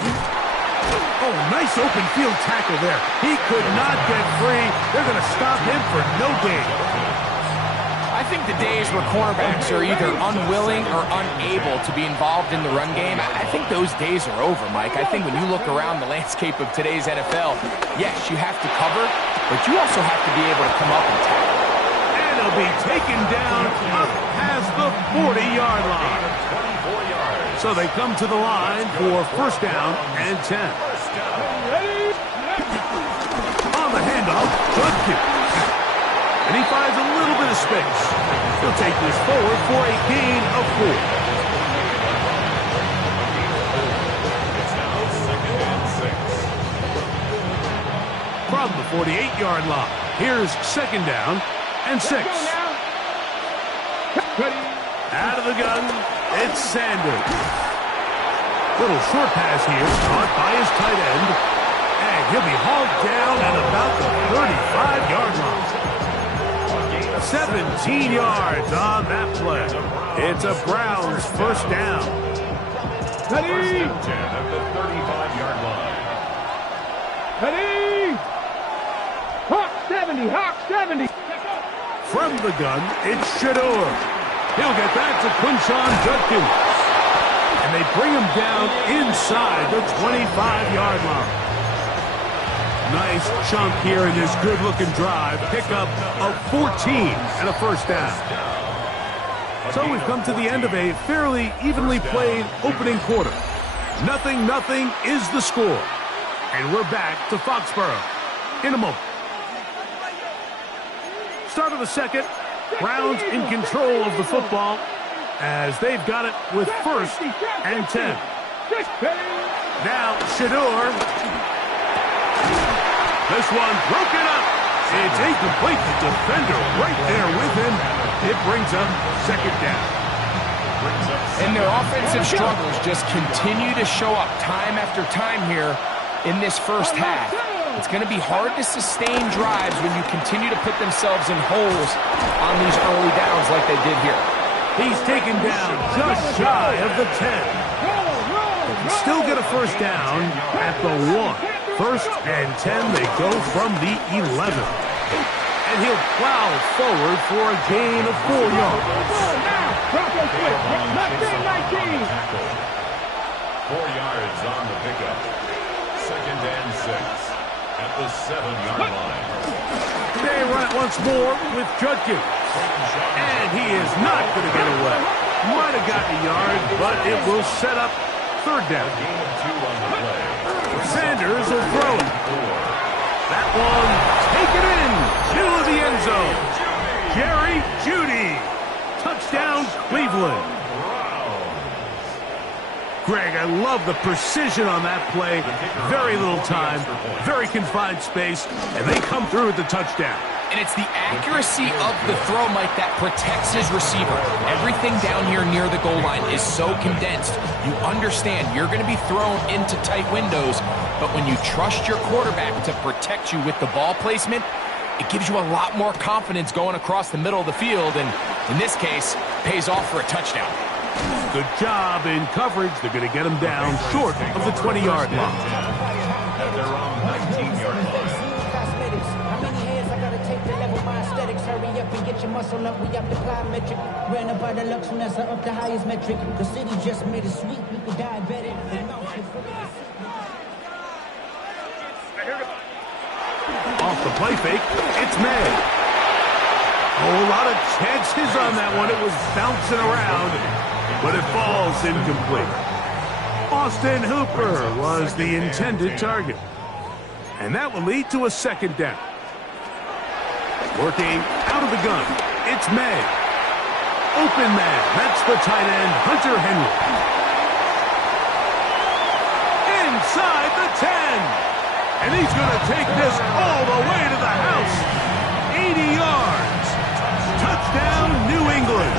Oh, nice open field tackle there. He could not get free. They're going to stop him for no gain. I think the days where cornerbacks are either unwilling or unable to be involved in the run game, I think those days are over, Mike. I think when you look around the landscape of today's NFL, yes, you have to cover, but you also have to be able to come up and tackle. And he'll be taken down up past the 40-yard line. So they come to the line for first down and 10. On the handoff, Judkins. And he finds a little bit of space. He'll take this forward for a gain of 4. From the 48-yard line, here's second down and 6. Out of the gun, it's Sanders. Little short pass here, caught by his tight end. And he'll be hauled down at about the 35-yard line. 17 yards on that play. It's a Browns first down. Ready? At the 35-yard line. Ready? Hawk 70, Hawk 70. From the gun, it's Shador. He'll get that to Quinshon Judkins. And they bring him down inside the 25-yard line. Nice chunk here in this good-looking drive. Pickup of 14 and a first down. So we've come to the end of a fairly evenly played opening quarter. 0-0 is the score. And we're back to Foxborough in a moment. Start of the second. Browns in control of the football as they've got it with first and 10. Now Shador. This one broken up. It's incomplete. The defender right there with him. It brings up second down. And their offensive struggles just continue to show up time after time here in this first half. It's going to be hard to sustain drives when you continue to put themselves in holes on these early downs like they did here. He's taken down just shy of the 10. They can still get a first down at the 1. First and 10, they go from the 11. And he'll plow forward for a gain of 4 yards. 4 yards on the pickup. Second and 6 at the 7-yard line. They run it once more with Judkins. And he is not going to get away. Might have gotten a yard, but it will set up third down. Sanders will throw it. That one taken in. Middle of the end zone. Jerry Jeudy. Touchdown, Cleveland. Greg, I love the precision on that play. Very little time, very confined space, and they come through with the touchdown. And it's the accuracy of the throw, Mike, that protects his receiver. Everything down here near the goal line is so condensed. You understand you're going to be thrown into tight windows, but when you trust your quarterback to protect you with the ball placement, it gives you a lot more confidence going across the middle of the field, and in this case, pays off for a touchdown. Good job in coverage. They're going to get him down short of the 20-yard line. At their own 19-yard line. Hurry up and get your muscle up. We up the plyometric. Ran up by the lux when that's up the highest metric. The city just made it sweet. You could die better. Off the play fake, it's May. A whole lot of chances on that one. It was bouncing around, but it falls incomplete. Austin Hooper was the intended target. And that will lead to a second down. Working out of the gun, it's May. Open man, that's the tight end, Hunter Henry. Inside the 10. And he's going to take this all the way to the house. 80 yards. Touchdown, New England.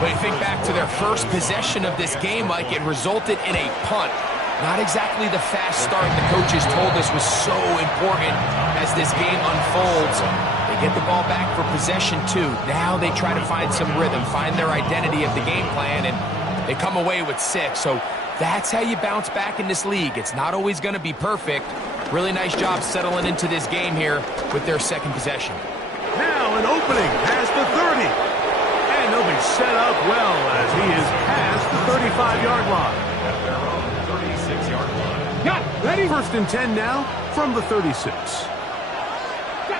When you think back to their first possession of this game, Mike, it resulted in a punt. Not exactly the fast start the coaches told us was so important as this game unfolds. They get the ball back for possession 2. Now they try to find some rhythm, find their identity of the game plan, and They come away with 6, so that's how you bounce back in this league. It's not always going to be perfect. Really nice job settling into this game here with their second possession. Now an opening past the 30. And they'll be set up well as he is past the 35-yard line. At their own 36-yard line. Got it. Ready? First and 10 now from the 36.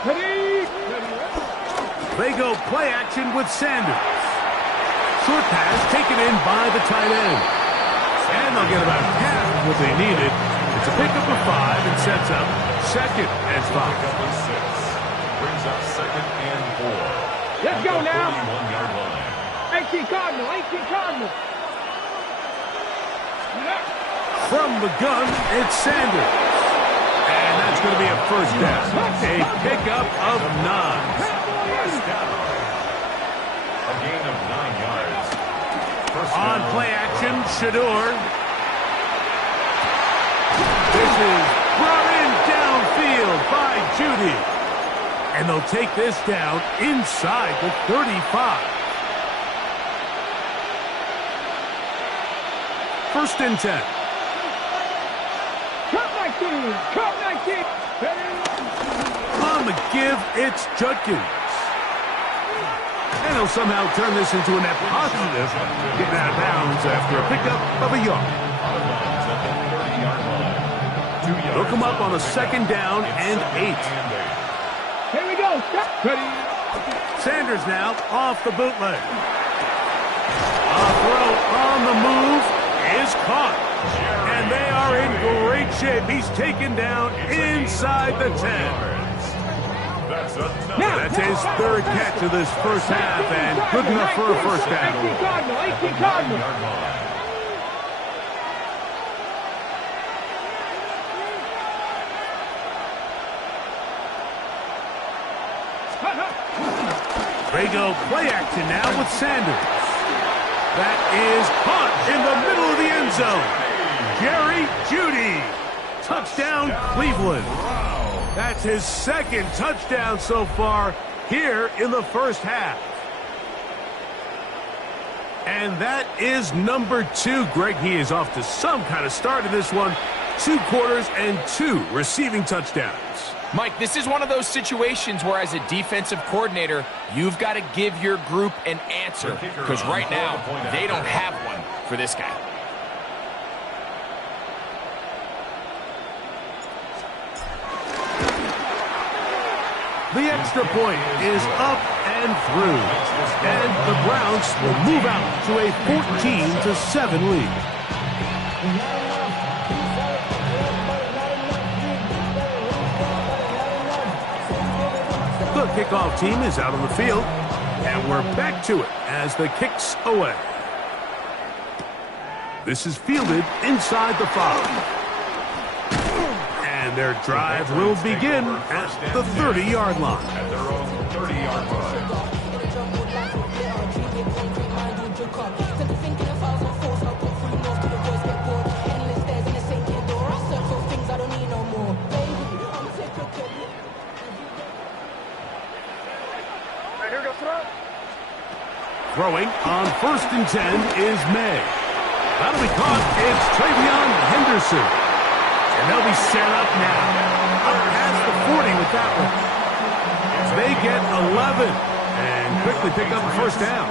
Ready. They go play action with Sanders. Short pass taken in by the tight end. And they'll get about half of what they needed. It's a pickup of 5 and sets up second and 5. Pickup of 6. Brings up second and 4. Let's go now. 41-yard line. 18 Cardinal, 18 Cardinal. From the gun, it's Sanders. And that's going to be a first down. A pickup of 9. First down. A gain of 9 yards. First On down. play action, Shador. This is brought in downfield by Judy. And they'll take this down inside the 35. First and 10. Cup 19, Cup 19. On the give, it's Judkins. And he'll somehow turn this into a net positive, getting out of bounds after a pickup of a yard. They'll come up on a second down and 8. Here we go. Ready. Sanders now off the bootleg. A throw on the move is caught. And they are in great shape. He's taken down inside the 10. That's his third catch of this first half, and good enough for a first down. 18 Cardinal, 18 Cardinal. They go play action now with Sanders. That is caught in the middle of the end zone. Jerry Jeudy. Touchdown, Cleveland. That's his second touchdown so far here in the first half. And that is number 2. Greg, he is off to some kind of start in this one. 2 quarters and 2 receiving touchdowns. Mike, this is one of those situations where as a defensive coordinator, you've got to give your group an answer. Because right now, they don't have one for this guy. The extra point is up and through. And the Browns will move out to a 14-7 lead. The kickoff team is out on the field, and we're back to it as the kick's away. This is fielded inside the 5. And their drive will begin at the 30-yard line. At their own 30-yard line. Throwing on first and 10 is May. That'll be caught. It's Travion Henderson. And they'll be set up now. Up past the 40 with that one. They get 11 and quickly pick up the first down.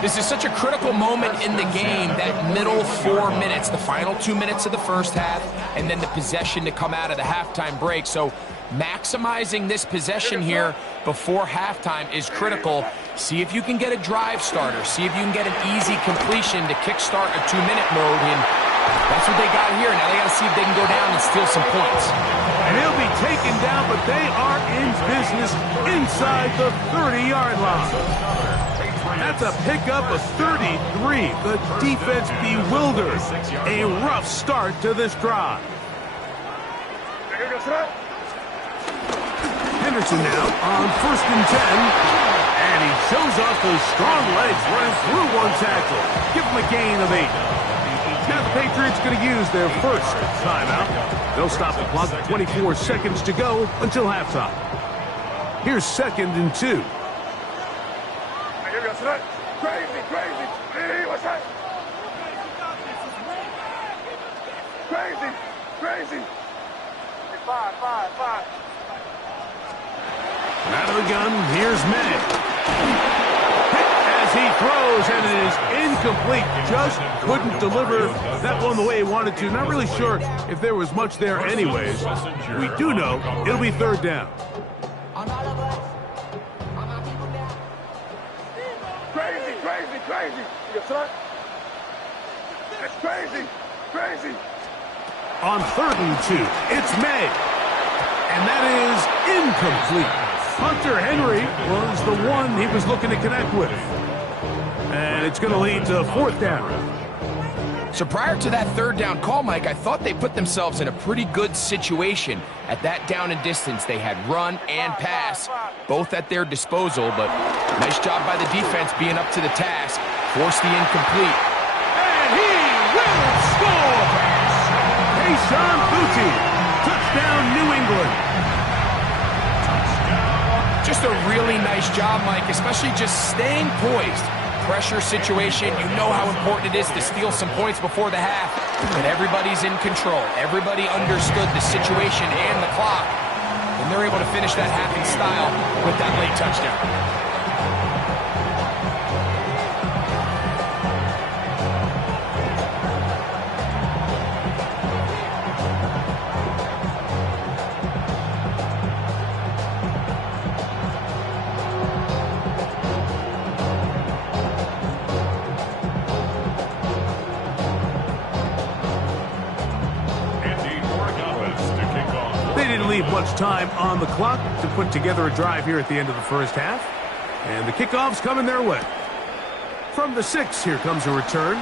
This is such a critical moment in the game, that middle 4 minutes, the final 2 minutes of the first half, and then the possession to come out of the halftime break. So maximizing this possession here before halftime is critical. See if you can get a drive starter. See if you can get an easy completion to kickstart a 2-minute mode. And that's what they got here. Now they got to see if they can go down and steal some points. And he'll be taken down, but they are in business inside the 30-yard line. That's a pickup of 33. The defense bewildered. A rough start to this drive. Henderson now on first and 10. And he shows off those strong legs running through one tackle. Give him a gain of 8. Now the Patriots going to use their first timeout. They'll stop the clock with 24 seconds to go until halftime. Here's second and 2. Crazy. Crazy. Five. Out of the gun, here's May. Hit as he throws, and it is incomplete. Just couldn't deliver that one the way he wanted to. Not really sure if there was much there anyways. We do know it'll be third down. Crazy. Yes, sir. That's crazy. On 3rd and 2, it's May. And that is incomplete. Hunter Henry was the one he was looking to connect with. And it's going to lead to 4th down. So prior to that 3rd down call, Mike, I thought they put themselves in a pretty good situation. At that down and distance, they had run and pass, both at their disposal, but nice job by the defense being up to the task, forced the incomplete. And he will score! Kayshon Boutte, touchdown New England. Just a really nice job, Mike, especially just staying poised. Pressure situation, you know how important it is to steal some points before the half, but everybody's in control. Everybody understood the situation and the clock, and they're able to finish that half in style with that late touchdown. Leave much time on the clock to put together a drive here at the end of the first half. And the kickoff's coming their way. From the 6, here comes a return.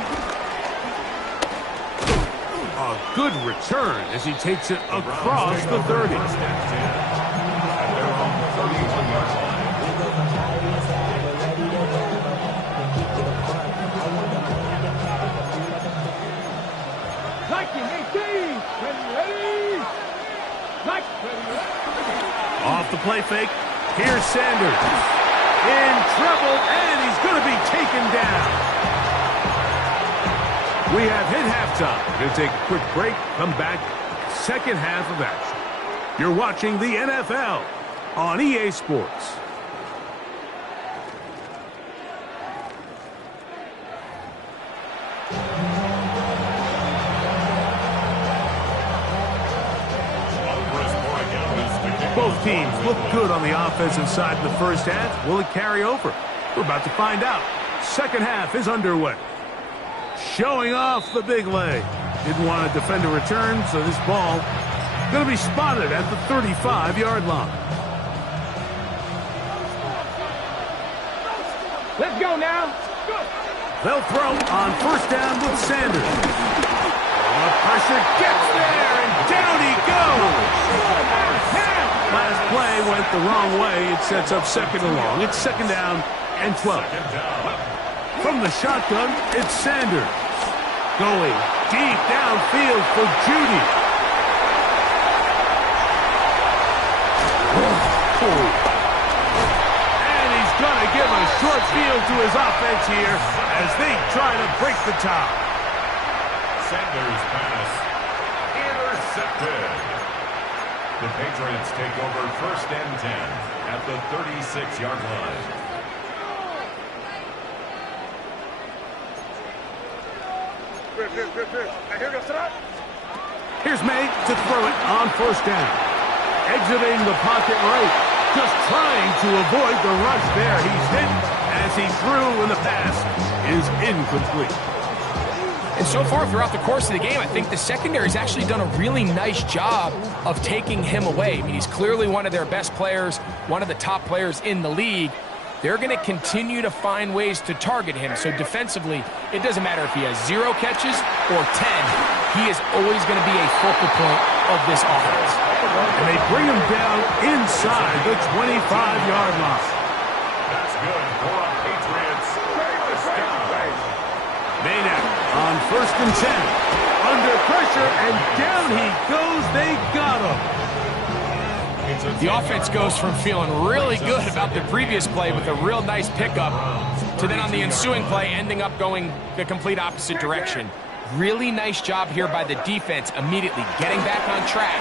A good return as he takes it across the 30. Off the play fake, here's Sanders. In trouble, and he's going to be taken down. We have hit halftime. We're going to take a quick break, come back, second half of action. You're watching the NFL on EA Sports. Both teams look good on the offensive side in the first half. Will it carry over? We're about to find out. Second half is underway. Showing off the big leg. Didn't want to defend a return, so this ball going to be spotted at the 35-yard line. Let's go now. Go. They'll throw on first down with Sanders. The pressure gets there, and down he goes. Last play went the wrong way. It sets up 2nd and long. It's 2nd down and 12. From the shotgun, it's Sanders. Going deep downfield for Judy. And he's going to give a short field to his offense here as they try to break the tie. Sanders' pass intercepted. The Patriots take over 1st and 10 at the 36-yard line. Here's May to throw it on 1st down. Exiting the pocket right. Just trying to avoid the rush there. He's hit as he threw, and the pass is incomplete. And so far throughout the course of the game, I think the secondary's actually done a really nice job of taking him away. I mean, he's clearly one of their best players, one of the top players in the league. They're going to continue to find ways to target him. So defensively, it doesn't matter if he has 0 catches or 10. He is always going to be a focal point of this offense. And they bring him down inside the 25-yard line. That's good for a Patriots. Maynard on 1st and 10. Under pressure, and down he goes. They got him. The offense goes from feeling really good about the previous play with a real nice pickup to then on the ensuing play ending up going the complete opposite direction. Really nice job here by the defense, immediately getting back on track.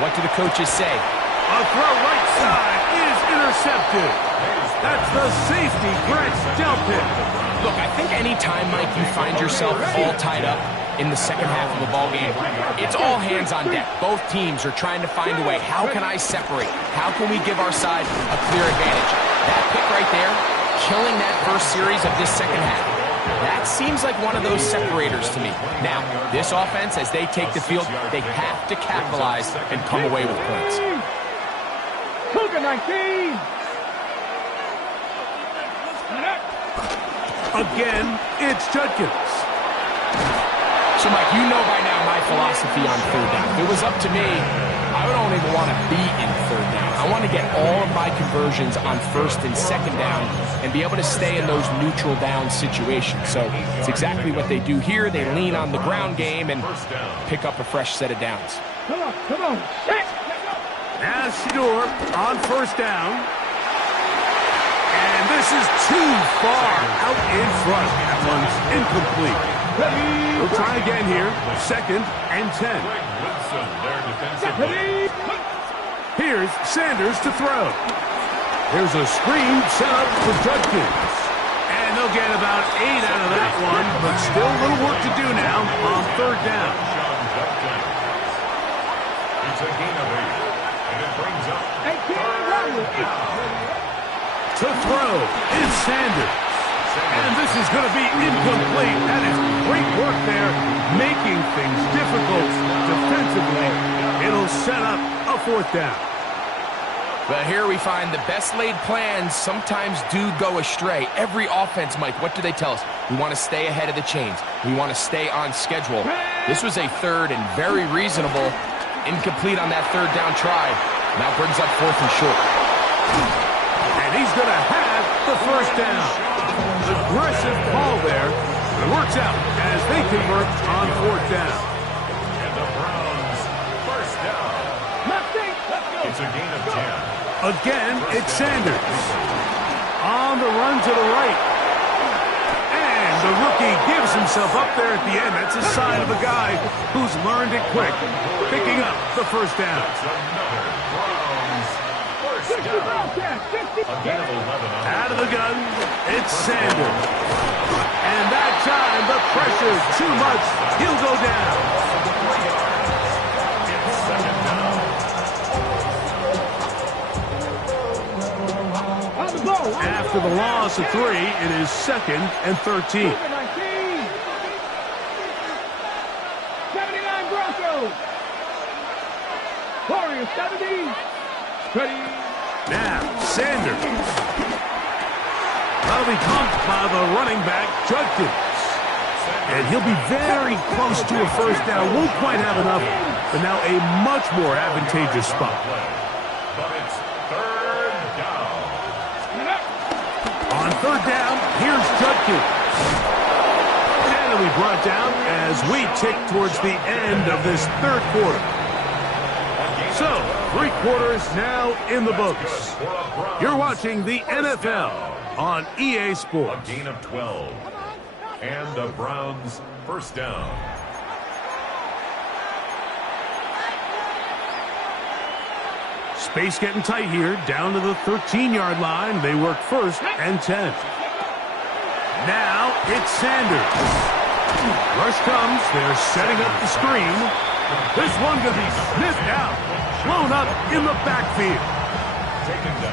What do the coaches say? A throw right side is intercepted. That's the safety, Greg Delpit. Look, I think any time, Mike, you find yourself all tied up in the second half of a ball game, it's all hands on deck. Both teams are trying to find a way. How can I separate? How can we give our side a clear advantage? That pick right there, killing that first series of this second half, that seems like one of those separators to me. Now, this offense, as they take the field, they have to capitalize and come away with points. Cougar 19. Again, it's Judkins. So, Mike, you know by now my philosophy on third down. If it was up to me, I don't even want to be in third down. I want to get all of my conversions on first and second down and be able to stay in those neutral down situations. So it's exactly what they do here. They lean on the ground game and pick up a fresh set of downs. Come on. Now Shador on first down. And this is too far out in front. That one's incomplete. We'll try again here. 2nd and 10. Here's Sanders to throw. Here's a screen set up for Judkins. And they'll get about 8 out of that one, but still a little work to do now on third down. It's a gain of 8, and it brings up To throw is Sanders. And this is going to be incomplete. That is great work there, making things difficult defensively. It'll set up a 4th down. But here we find the best laid plans sometimes do go astray. Every offense, Mike, what do they tell us? We want to stay ahead of the chains. We want to stay on schedule. This was a third and very reasonable. Incomplete on that third down try. Now brings up 4th and short. And he's going to have the first down. Aggressive call there. It works out as they convert on 4th down. And the Browns first down. It's a gain of 10. Again, it's Sanders. On the run to the right. And the rookie gives himself up there at the end. That's a sign of a guy who's learned it quick. Picking up the first down. Out of the gun, it's Sanders. And that time, the pressure too much. He'll go down. After the loss of 3, it is 2nd and 13. 79 Broncos. Warriors 70. Ready. Now, Sanders. That'll be caught by the running back, Judkins. And he'll be very close to a first down. Won't quite have enough, but now a much more advantageous spot. But it's third down. On third down, here's Judkins. And it'll be brought down as we tick towards the end of this third quarter. So, 3 quarters now in the books. You're watching the NFL on EA Sports. A gain of 12. And the Browns first down. Space getting tight here, down to the 13-yard line. They work 1st and 10. Now it's Sanders. Rush comes. They're setting up the screen. This one going to be sniffed out. Blown up in the backfield.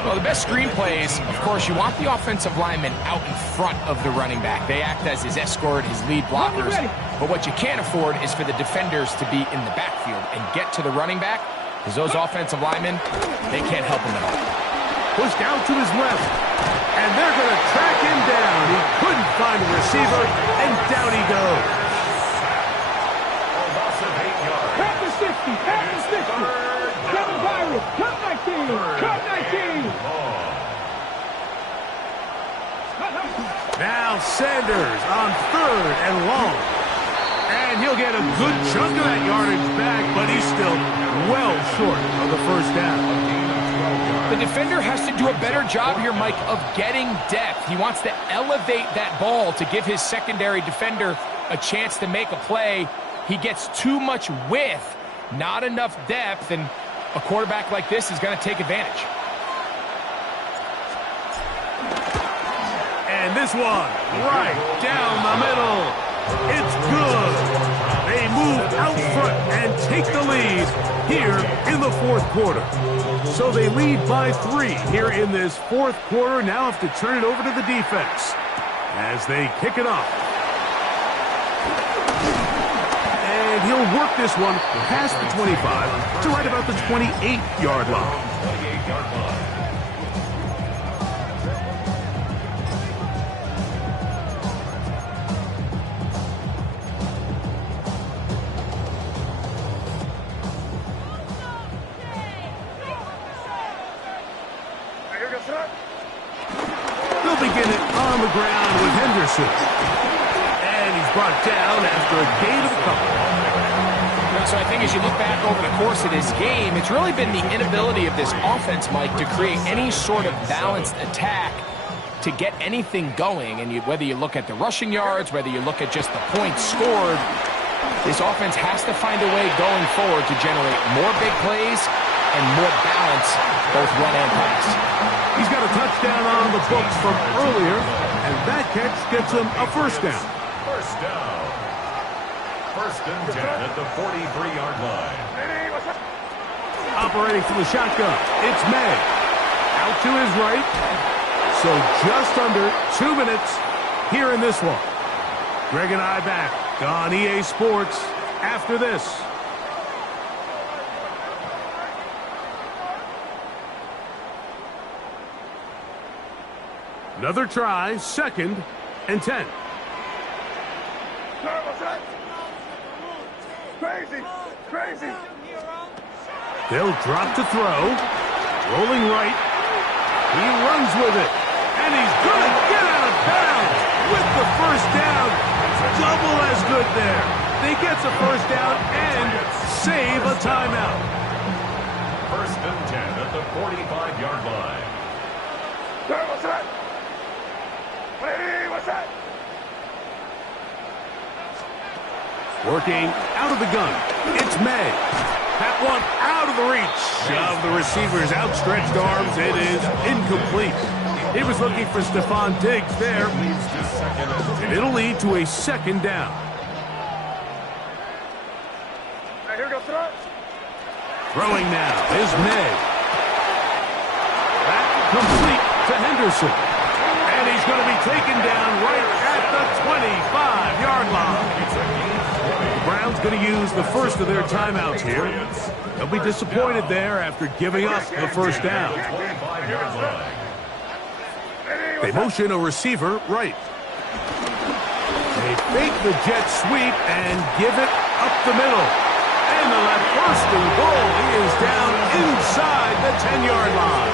Well, the best screen plays, of course, you want the offensive lineman out in front of the running back. They act as his escort, his lead blockers. But what you can't afford is for the defenders to be in the backfield and get to the running back, because those offensive linemen, they can't help him at all. Pushed out to his left, and they're going to track him down. He couldn't find a receiver, and down he goes. A loss of 8 yards. At the 60. Kevin Byron. Cut 19. Now Sanders on 3rd and long. And he'll get a good chunk of that yardage back, but he's still well short of the first down. The defender has to do a better job here, Mike, of getting depth. He wants to elevate that ball to give his secondary defender a chance to make a play. He gets too much width, not enough depth, and a quarterback like this is going to take advantage. And this one, right down the middle. It's good. They move out front and take the lead here in the fourth quarter. So they lead by 3 here in this fourth quarter. Now have to turn it over to the defense as they kick it off. And he'll work this one past the 25 to right about the 28-yard line. 28-yard line. They'll begin it on the ground with Henderson. And he's brought down after a gain of a couple. So I think as you look back over the course of this game, it's really been the inability of this offense, Mike, to create any sort of balanced attack to get anything going. And whether you look at the rushing yards, whether you look at just the points scored, this offense has to find a way going forward to generate more big plays and more balance, both run and pass. He's got a touchdown on the books from earlier, and that catch gets him a first down. First down. First and 10 at the 43-yard line. Operating from the shotgun, it's May. Out to his right. So just under 2 minutes here in this one. Greg and I back on EA Sports after this. Another try, 2nd and 10. Crazy. They'll drop to throw. Rolling right. He runs with it. And he's going to get out of bounds with the first down. Double as good there. They get the first down and save a timeout. First and 10 at the 45-yard line. Working out of the gun. It's May. That one out of the reach of the receiver's outstretched arms. It is incomplete. He was looking for Stephon Diggs there. And it'll lead to a second down. Throwing now is May. Back complete to Henderson. And he's going to be taken down right at the 25-yard line. The Browns going to use the first of their timeouts here. They'll be disappointed there after giving up the first down. They motion a receiver right. They fake the jet sweep and give it up the middle. And the left first and goal. He is down inside the 10-yard line.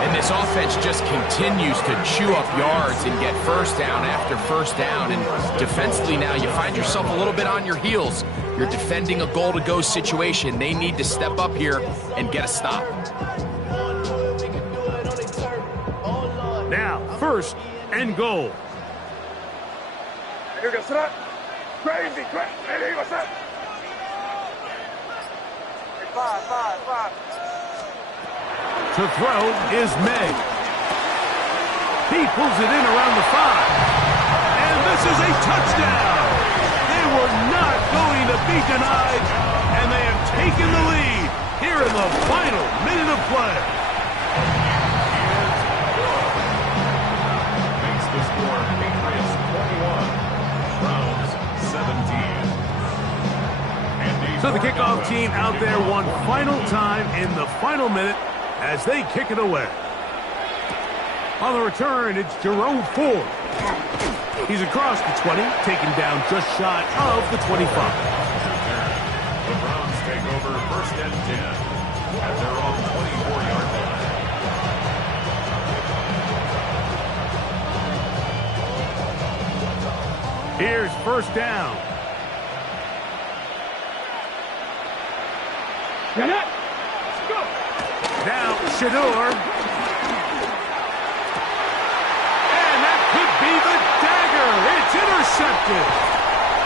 And this offense just continues to chew up yards and get first down after first down. And defensively now, you find yourself a little bit on your heels. You're defending a goal-to-go situation. They need to step up here and get a stop. Now, first and goal. Crazy. Five. To throw is May. He pulls it in around the 5. And this is a touchdown. They were not going to be denied, and they have taken the lead here in the final minute of play. Makes the score Patriots 21, Browns 17. So the kickoff team out there one final time in the final minute as they kick it away. On the return, it's Jerome Ford. He's across the 20, taken down just shy of the 25. The Browns take over first and 10 at their own 24-yard line. Here's first down. Now, Shador. And that could be the dagger. It's It's intercepted.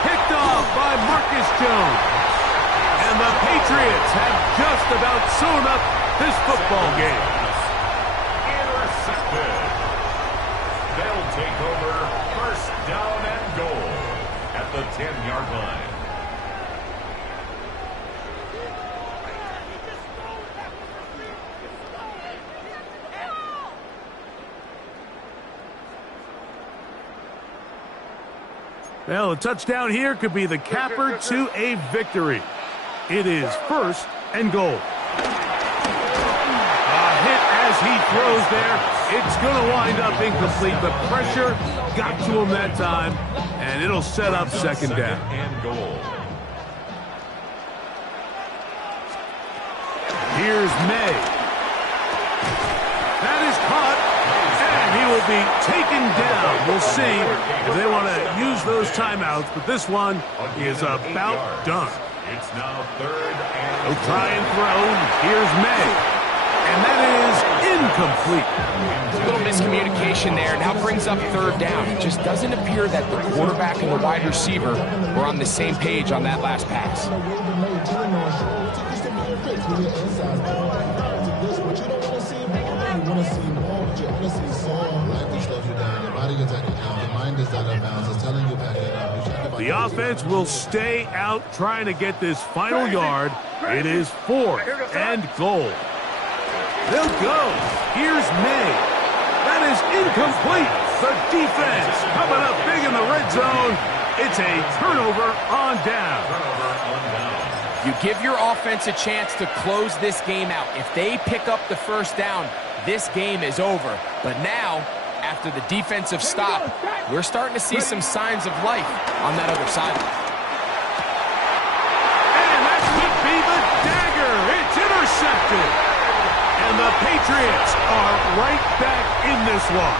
Picked off by Marcus Jones. And the Patriots have just about sewn up this football game. Intercepted. They'll take over first down and goal at the 10-yard line. Well, a touchdown here could be the capper to a victory. It is first and goal. A hit as he throws there. It's going to wind up incomplete. The pressure got to him that time, and it'll set up second down. And goal. Here's May. That is caught, and he will be taken down. We'll see if they want to use those timeouts, but this one is about done. It's now third and He'll try and throw. Here's May. And that is incomplete. A little miscommunication there. Now brings up third down. It just doesn't appear that the quarterback and the wide receiver were on the same page on that last pass. The offense will stay out trying to get this final yard. It is fourth and goal. They'll go. Here's May. That is incomplete. The defense coming up big in the red zone. It's a turnover on down. You give your offense a chance to close this game out. If they pick up the first down, this game is over. But now, after the defensive stop, we're starting to see some signs of life on that other side. And that could be the dagger. It's intercepted. And the Patriots are right back in this one.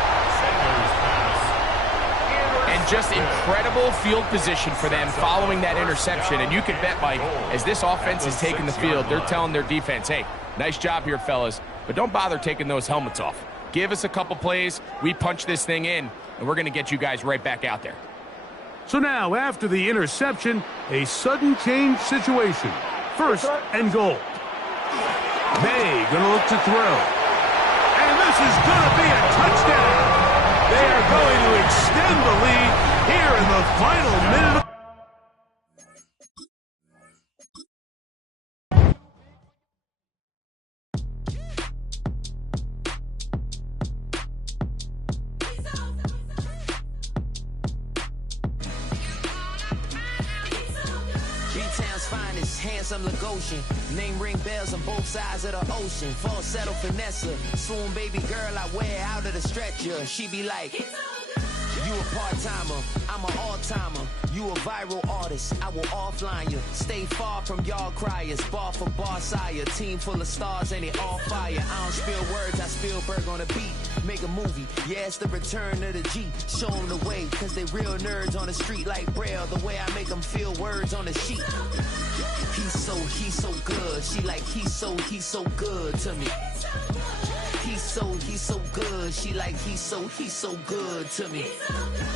And just incredible field position for them following that interception. And you can bet, Mike, as this offense is taking the field, they're telling their defense, hey, nice job here, fellas, but don't bother taking those helmets off. Give us a couple plays, we punch this thing in, and we're going to get you guys right back out there. So now, after the interception, a sudden change situation. First and goal. May going to look to throw. And this is going to be a touchdown. They are going to extend the lead here in the final minute. Handsome Lagosian, name ring bells on both sides of the ocean. Falsetto Vanessa, swoon baby girl I wear out of the stretcher. She be like, you a part-timer, I'm an all-timer. You a viral artist, I will offline you. Stay far from y'all criers, bar for bar sire. Team full of stars and it all fire. I don't spill words, I Spielberg on a beat. Make a movie, yeah, it's the return of the G. Show them the way, cause they real nerds on the street like Braille. The way I make them feel words on the sheet. He's so good. She like, he's so good to me. He's so good. She like, he's so good to me.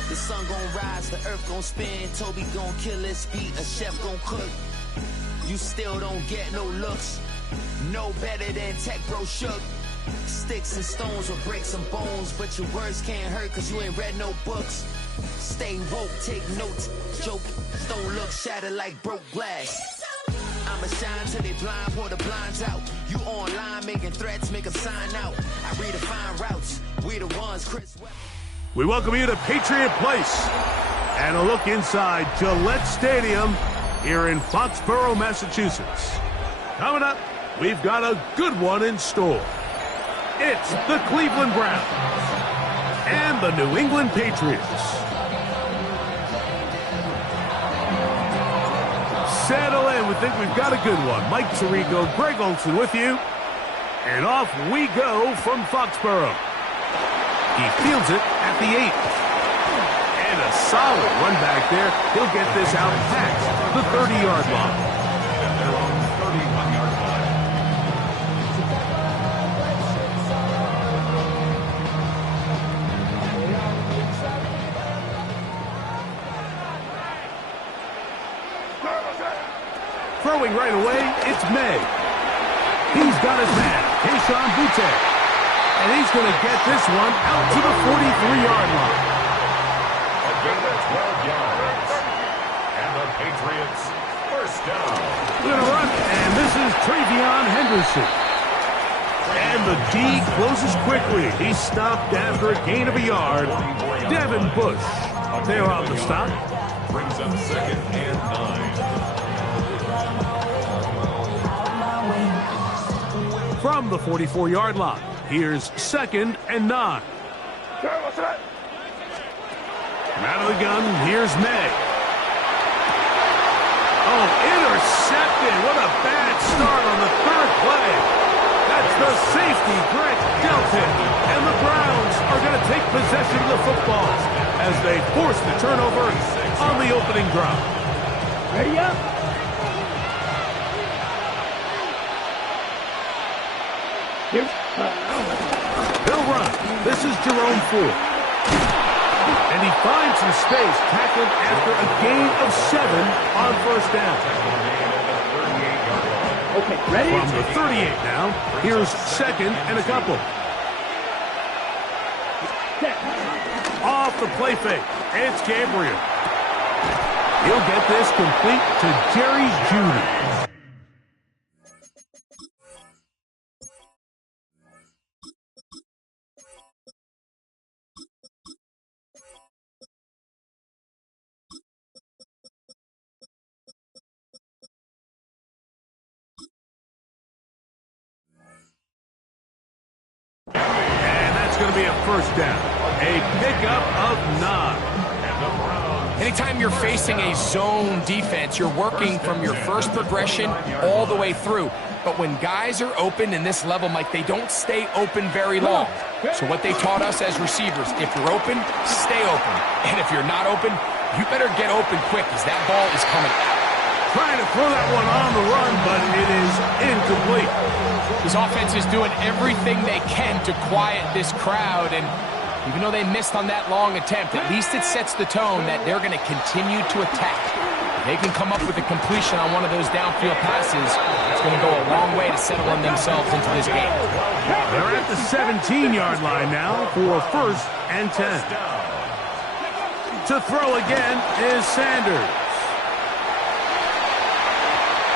The sun gon' rise, the earth gon' spin. Toby gon' kill this beat, a chef gon' cook. You still don't get no looks. No better than Tech Bro Shook. Sticks and stones will break some bones, but your words can't hurt cause you ain't read no books. Stay woke, take notes, joke. Don't look shattered like broke glass. I'ma shine till they blind, pour the blinds out. You online making threats, make them sign out. I redefine routes, we the ones, Chris. We welcome you to Patriot Place and a look inside Gillette Stadium here in Foxborough, Massachusetts. Coming up, we've got a good one in store. It's the Cleveland Browns and the New England Patriots. Settle in. We think we've got a good one. Mike Tirico, Greg Olson with you. And off we go from Foxborough. He fields it at the 8. And a solid run back there. He'll get this out past the 30-yard line. Throwing right away, it's May. He's got his man, Keishon Butte. And he's going to get this one out to the 43-yard line. A gain of 12 yards. And the Patriots first down. We're going to run, and this is Travion Henderson. And the D closes quickly. He stopped after a gain of a yard. Devin Bush there on the stop. Brings up 2nd and 9. From the 44-yard line, here's 2nd and 9. Out of the gun, here's May. Oh, intercepted. What a bad start on the 3rd play. That's the safety, Grant Delpit. And the Browns are going to take possession of the football as they force the turnover on the opening drive. Ready up. They'll run. This is Jerome Ford. And he finds some space, tackled after a gain of 7 on 1st down. Okay, ready? From the 38 now, here's 2nd and a couple. Off the play fake, it's Gabriel. He'll get this complete to Jerry Jeudy. And that's going to be a 1st down. A pickup of 9. Anytime you're facing a zone defense, you're working from your first progression all the way through. But when guys are open in this level, Mike, they don't stay open very long. So what they taught us as receivers, if you're open, stay open. And if you're not open, you better get open quick because that ball is coming out. Trying to throw that one on the run, but it is incomplete. This offense is doing everything they can to quiet this crowd, and even though they missed on that long attempt, at least it sets the tone that they're going to continue to attack. If they can come up with a completion on one of those downfield passes, it's going to go a long way to settling themselves into this game. They're at the 17-yard line now for 1st and 10. To throw again is Sanders.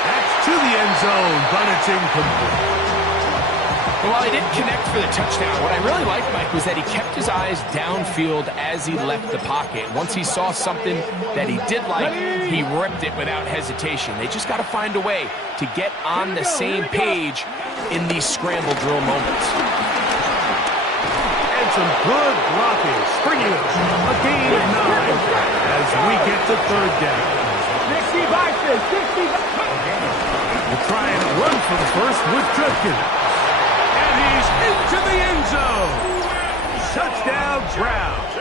That's to the end zone, but it's incomplete. Well, while he didn't connect for the touchdown, what I really liked, Mike, was that he kept his eyes downfield as he left the pocket. Once he saw something that he did like, he ripped it without hesitation. They just got to find a way to get on the same page in these scramble drill moments. And some good blocking, springing us a gain of 9 as we get to 3rd down. 60 boxes, 60 boxes. We'll try and run for the 1st with Judkins. He's into the end zone. Touchdown, Browns.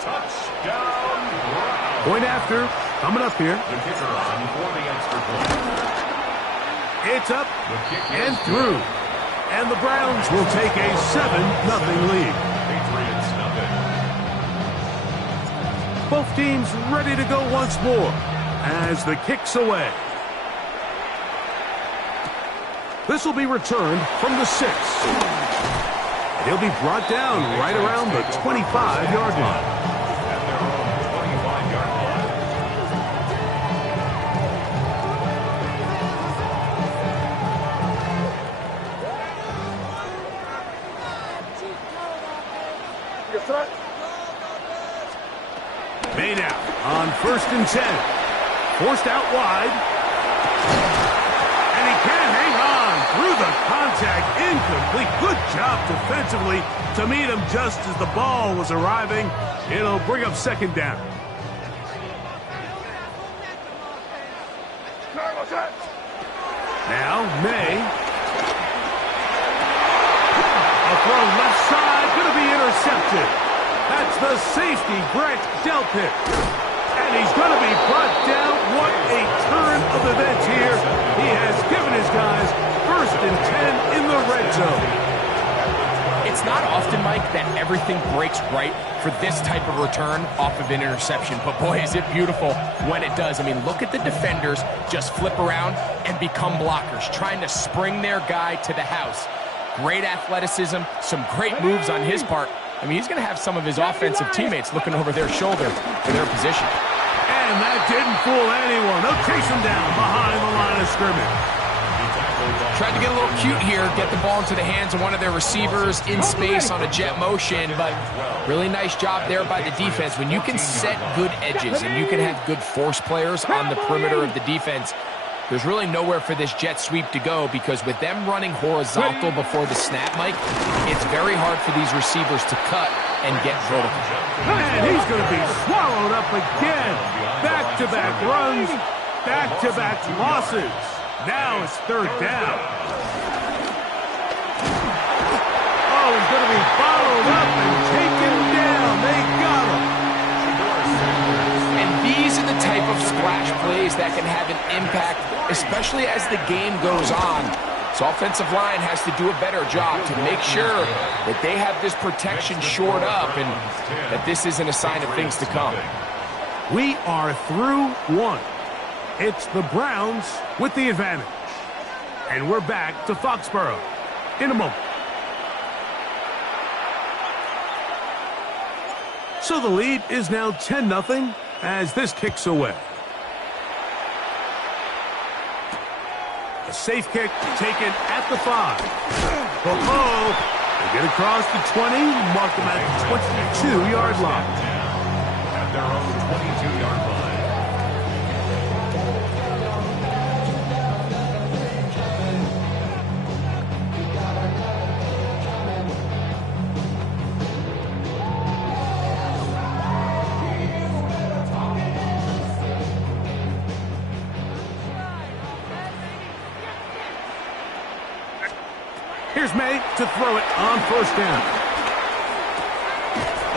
Touchdown, Browns. Point after, coming up here. The kicker on for the extra point. It's up and through. And the Browns will take a 7-0 lead. Patriots nothing. Both teams ready to go once more as the kick's away. This will be returned from the 6. He'll be brought down right around the 25-yard line. At their own 25-yard line. Made out on 1st and 10. Forced out wide. And he can't hang on through the contact. Incomplete. Good job defensively to meet him just as the ball was arriving. It'll bring up 2nd down. Now, May. A throw left side, going to be intercepted. That's the safety, Grant Delpit. And he's going to be brought down. What a turn of events here. He has given his guys 1st and 10 in the red zone. It's not often, Mike, that everything breaks right for this type of return off of an interception. But boy, is it beautiful when it does. I mean, look at the defenders just flip around and become blockers, trying to spring their guy to the house. Great athleticism, some great moves on his part. I mean, he's going to have some of his offensive teammates looking over their shoulder for their position. And that didn't fool anyone. They'll chase him down behind the line of scrimmage. Tried to get a little cute here, get the ball into the hands of one of their receivers in space on a jet motion, but really nice job there by the defense. When you can set good edges and you can have good force players on the perimeter of the defense, there's really nowhere for this jet sweep to go, because with them running horizontal before the snap, Mike, it's very hard for these receivers to cut and get vertical. And he's going to be swallowed up again. Back-to-back runs, back-to-back losses. Now it's third down. Oh, he's going to be followed up and taken down. They got him. And these are the type of splash plays that can have an impact, especially as the game goes on. So offensive line has to do a better job to make sure that they have this protection shored up and that this isn't a sign of things to come. We are through one. It's the Browns with the advantage. And we're back to Foxborough in a moment. So the lead is now 10-0 as this kicks away. A safe kick taken at the 5. They get across the 20, mark them at the 22-yard line. At their own 22-yard line. Here's May to throw it on first down.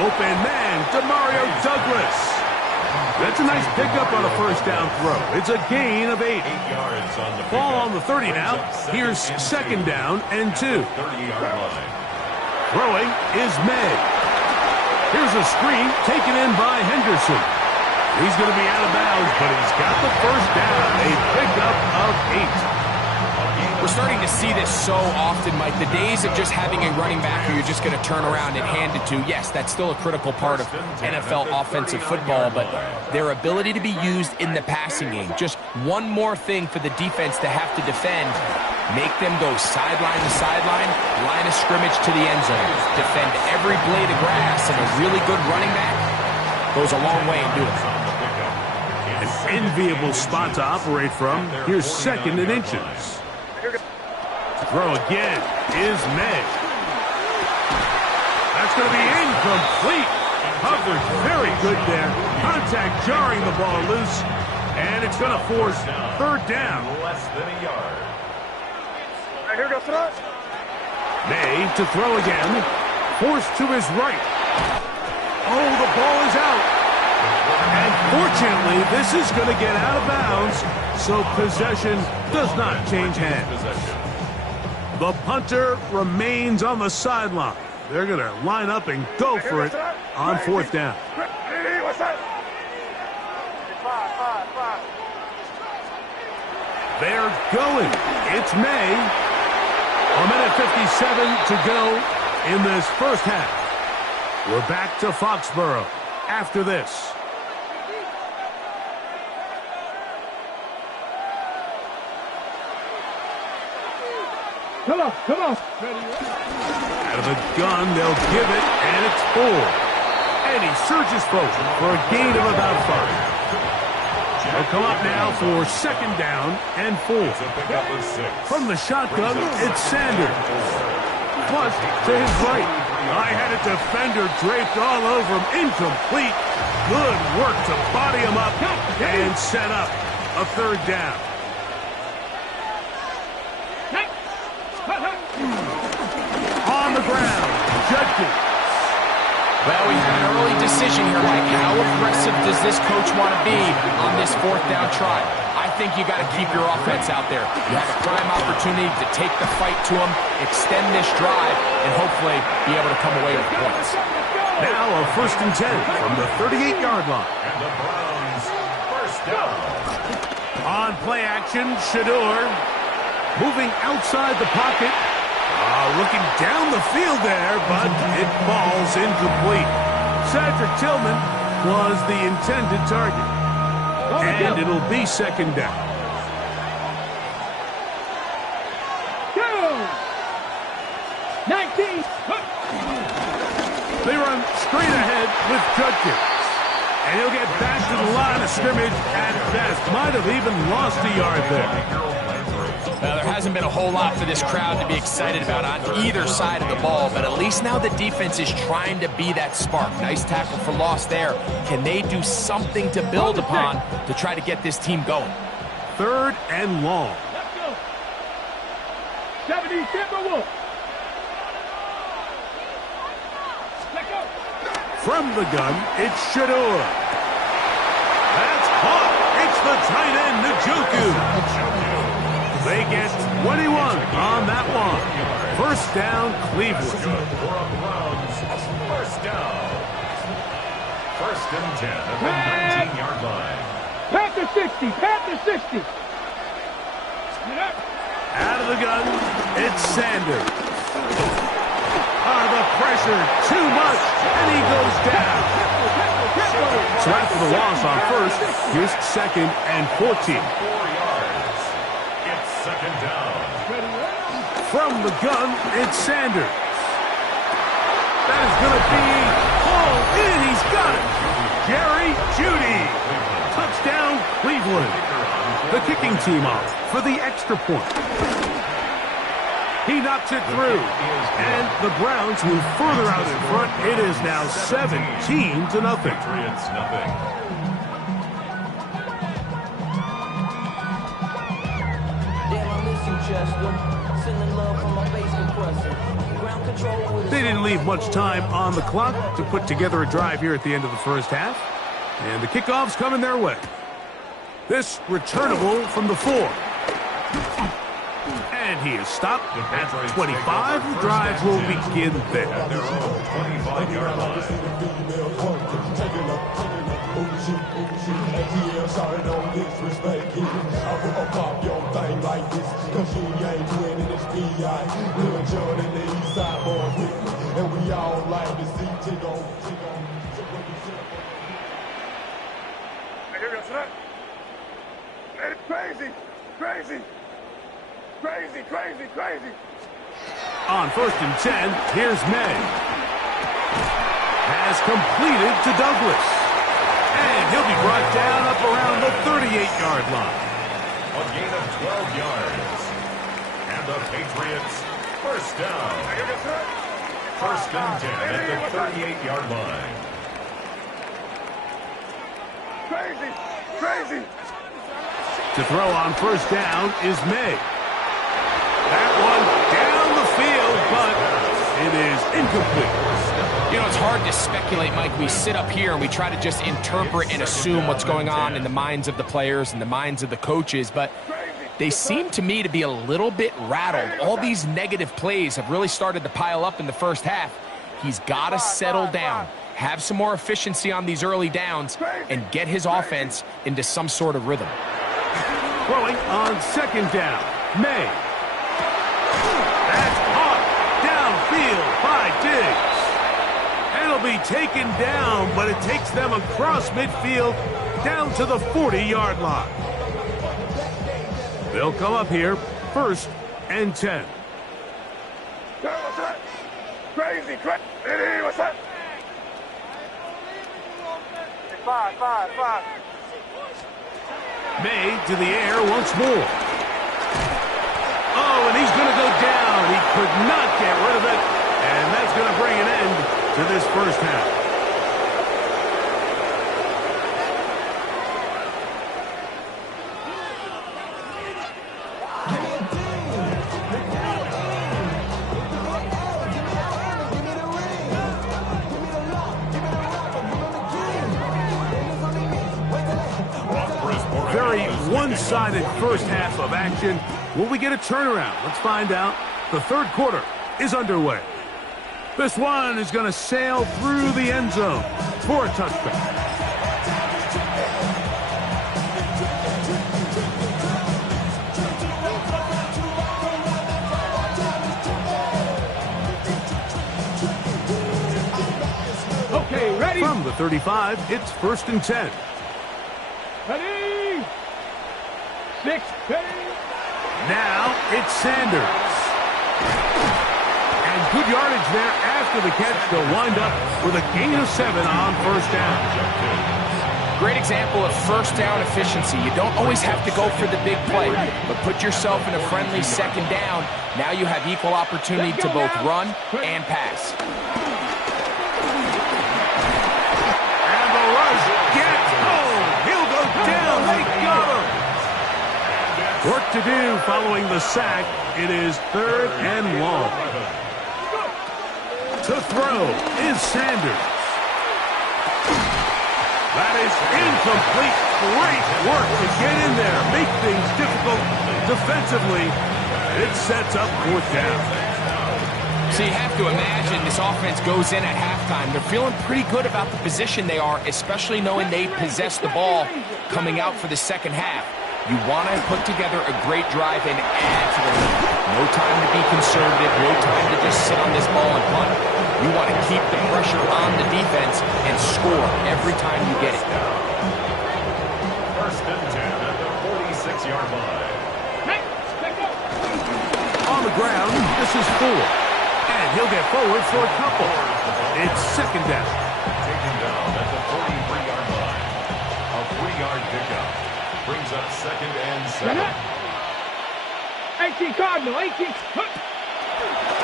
Open man, Demario Douglas. That's a nice pickup on a first down throw. It's a gain of 8. 8 yards on the Ball on the 30 now. Here's second down and 2. 30-yard line. Throwing is May. Here's a screen taken in by Henderson. He's going to be out of bounds, but he's got the first down. A pickup of 8. We're starting to see this so often, Mike. The days of just having a running back who you're just going to turn around and hand it to, yes, that's still a critical part of NFL offensive football, but their ability to be used in the passing game, just one more thing for the defense to have to defend, make them go sideline to sideline, line of scrimmage to the end zone, defend every blade of grass, and a really good running back goes a long way in doing it. An enviable spot to operate from. Here's second and inches. Throw again is May. That's going to be incomplete. Coverage very good there. Contact jarring the ball loose. And it's going to force third down. Less than a yard. Here goes throw. May to throw again. Forced to his right. Oh, the ball is out. And fortunately, this is going to get out of bounds, so possession does not change hands. The punter remains on the sideline. They're going to line up and go for it on fourth down. They're going. It's May. A minute 57 to go in this first half. We're back to Foxborough after this. Come on. Out of the gun, they'll give it, and it's full. And he surges forward for a gain of about 5. They'll come up now for second down and 4. From the shotgun, it's Sanders. Plus to his right. I had a defender draped all over him. Incomplete. Good work to body him up and set up a third down. On the ground, Judkins. Well, we have an early decision here, Mike. How aggressive does this coach want to be on this fourth down try? I think you got to keep your offense out there. You have a prime opportunity to take the fight to them, extend this drive, and hopefully be able to come away with points. Now a 1st and 10 from the 38-yard line. And the Browns, first down. On play action, Shador moving outside the pocket. Looking down the field there, but it falls incomplete. Cedric Tillman was the intended target. And it'll be 2nd down. 19. They run straight ahead with Judkins. And he'll get back to the line of scrimmage at best. Might have even lost a yard there. Well, there hasn't been a whole lot for this crowd to be excited about on either side of the ball, but at least now the defense is trying to be that spark. Nice tackle for loss there. Can they do something to build upon to try to get this team going? 3rd and long. Let's go. 70 Timberwolves. Let's go. From the gun, it's Shador. That's caught. It's the tight end, Njoku. They get 21 on that one. 1st down, Cleveland. First down. 1st and 10 at the 19-yard line. Panther 60. Panther 60. Out of the gun, it's Sanders. The pressure, too much, and he goes down. So after the loss on 1st, here's 2nd and 14. 4 yards. It's 2nd down. From the gun, it's Sanders. That is going to be hauled in. He's got it. Jerry Jeudy. Touchdown, Cleveland. The kicking team off for the extra point. He knocks it through. And the Browns move further out in front. It is now 17-0. Patriots, nothing. Damn, I miss you, Chester. Sending love from my bass compressor. Ground control with They didn't leave much time on the clock to put together a drive here at the end of the 1st half. And the kickoff's coming their way. This returnable from the 4. And he is stopped at 25. The drive will begin there. At their own 25-yard line. Crazy. On 1st and 10, here's May. Has completed to Douglas. And he'll be brought down up around the 38-yard line. A gain of 12 yards. And the Patriots, first down. 1st and 10 at the 38-yard line. Crazy. To throw on 1st down is May. That one down the field, but it is incomplete. You know, it's hard to speculate, Mike. We sit up here and we try to just interpret and assume what's going on in the minds of the players and the minds of the coaches, but they seem to me to be a little bit rattled. All these negative plays have really started to pile up in the 1st half. He's got to settle down, have some more efficiency on these early downs, and get his offense into some sort of rhythm. Throwing on 2nd down, May. That's caught downfield by Diggs. And it'll be taken down, but it takes them across midfield down to the 40-yard line. They'll come up here 1st and 10. What's that? Crazy. What's that? 5. May to the air once more. Oh, and he's going to go down. He could not get rid of it. And that's going to bring an end to this 1st half. very one-sided first half of action. Will we get a turnaround? Let's find out. The third quarter is underway. This one is going to sail through the end zone for a touchback. Okay, ready? From the 35, it's 1st and 10. Ready? 6, ready? Now it's Sanders. And good yardage there after the catch to wind up with a gain of 7 on first down. Great example of first down efficiency. You don't always have to go for the big play, but put yourself in a friendly second down. Now you have equal opportunity to both run and pass. And the rush gets home. He'll go down. They got him. Work to do following the sack. It is 3rd and long. To throw is Sanders. That is incomplete. Great work to get in there. Make things difficult defensively. It sets up 4th down. So you have to imagine this offense goes in at halftime. They're feeling pretty good about the position they are, especially knowing they possess the ball coming out for the second half. You want to put together a great drive and add to the lead. No time to be conservative, no time to just sit on this ball and punt. You want to keep the pressure on the defense and score every time you get it. 1st and 10 at the 46-yard line. On the ground, this is 4. And he'll get forward for a couple. It's 2nd down. Taken down at the 43-yard line. A 3-yard pickup brings up 2nd and 7. 18 Cardinal, 18.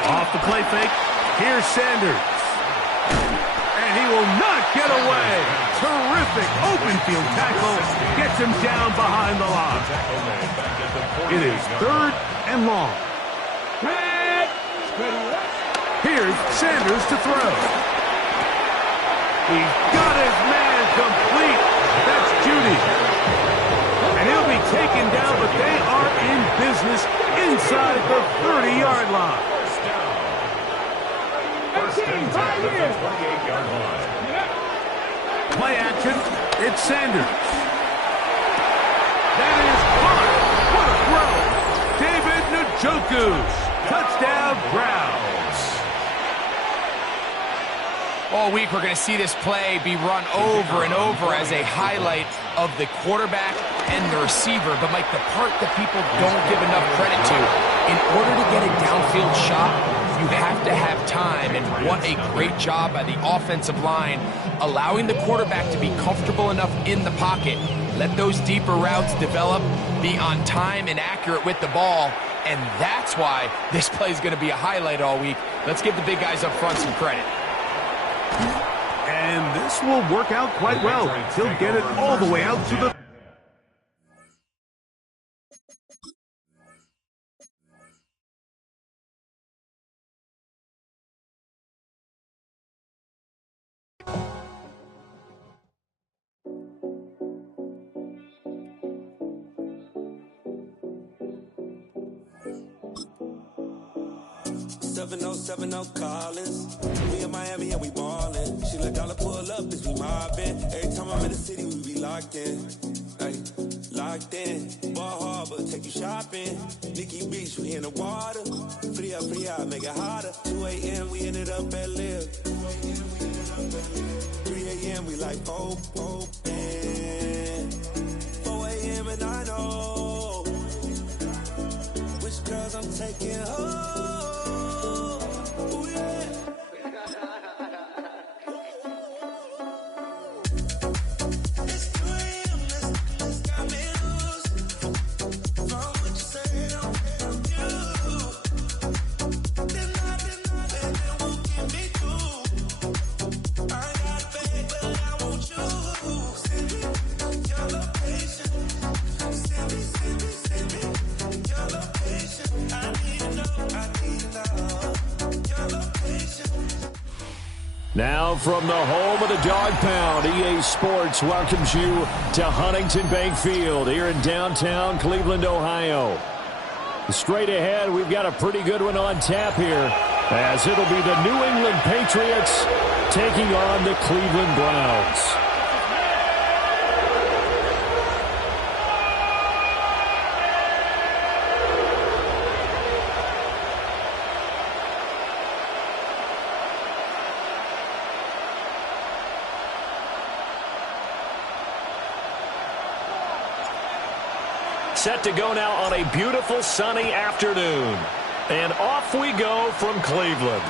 Off the play fake, here's Sanders. And he will not get away. Terrific open field tackle. Gets him down behind the line. It is 3rd and long. Here's Sanders to throw. He's got his man complete. That's Judy. And he'll be taken down, but they are in business inside the 30-yard line. First and 10 at the 28-yard line. Play action. It's Sanders. That is caught. What a throw. David Njoku's touchdown Browns. All week, we're going to see this play be run over and over as a highlight of the quarterback and the receiver. But, Mike, the part that people don't give enough credit to, in order to get a downfield shot, you have to have time. And what a great job by the offensive line, allowing the quarterback to be comfortable enough in the pocket. Let those deeper routes develop, be on time and accurate with the ball. And that's why this play is going to be a highlight all week. Let's give the big guys up front some credit. And this will work out quite well. He'll get it all the way out to the... Collins. We in Miami and we ballin'. She let dollar pull up as we mobbin'. Every time I'm in the city, we be locked in. Ay, locked in. Ball Harbor, take you shopping. Nikki Beach, we in the water. Free up, make it hotter. 2 a.m. we ended up at Live. 3 a.m. we like Pope. 4 a.m. and I know which girls I'm taking home. Now from the home of the Dog Pound, EA Sports welcomes you to Huntington Bank Field here in downtown Cleveland, Ohio. Straight ahead, we've got a pretty good one on tap here, as it'll be the New England Patriots taking on the Cleveland Browns. Set to go now on a beautiful sunny afternoon. And off we go from Cleveland.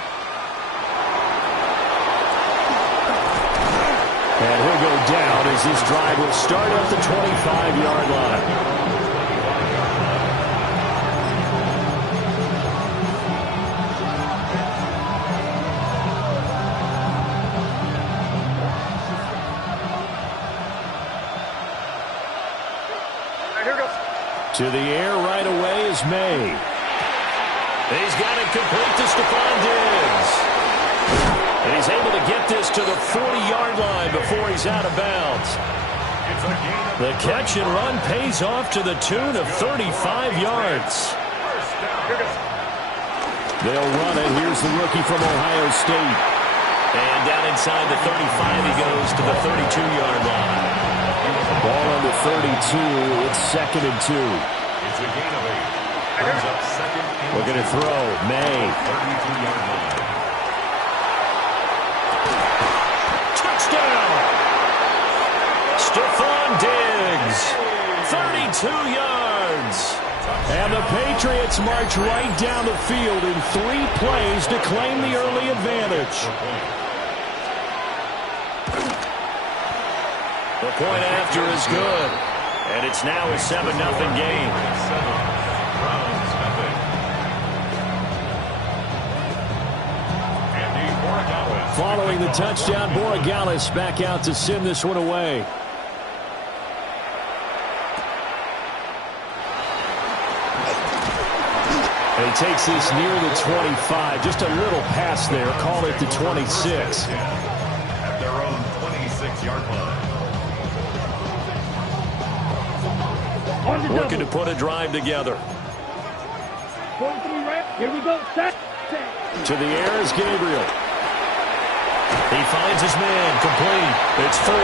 And he'll go down as this drive will start at the 25-yard line. To the air right away is May. He's got it complete to Stephon Diggs. And he's able to get this to the 40-yard line before he's out of bounds. The catch and run pays off to the tune of 35 yards. They'll run it. Here's the rookie from Ohio State. And down inside the 35, he goes to the 32-yard line. Ball on the 32. It's 2nd and 2. It's a gain of 8. Brings up 2nd and 2. We're going to throw. May. 32-yard line. Touchdown! Stephon Diggs. 32 yards. And the Patriots march right down the field in 3 plays to claim the early advantage. The point after is good. And it's now a 7-0 game. Following the touchdown, Borregales back out to send this one away. And he takes this near the 25. Just a little pass there. Call it the 26. At their own 26-yard line. Looking to put a drive together. Here we go. To the air is Gabriel. He finds his man complete. It's 4.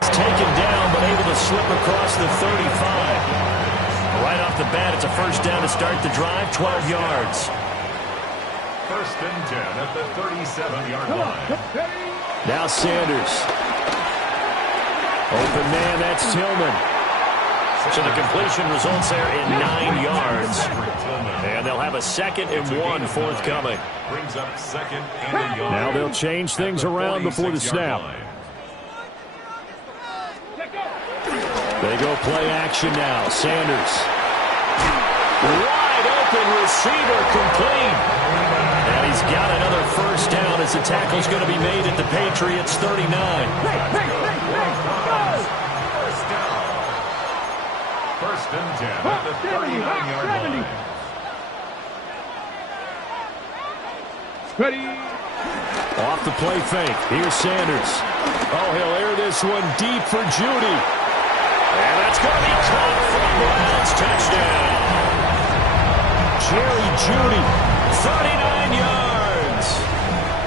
Taken down, but able to slip across the 35. Right off the bat, it's a first down to start the drive, 12 yards. 1st and 10 at the 37-yard line. Now Sanders. Open man, that's Tillman. So the completion results there in 9 yards. And they'll have a 2nd and 1 forthcoming. Brings up 2nd and a yard. Now they'll change things around before the snap. They go play action now. Sanders. Wide open receiver complete. And he's got another first down as the tackle's going to be made at the Patriots' 39. First down. 1st and 10 at the 39-yard line. Ready. Off the play fake. Here's Sanders. Oh, he'll air this one deep for Judy. And that's going to be caught for the Browns. Touchdown. Jerry Judy, 39 yards.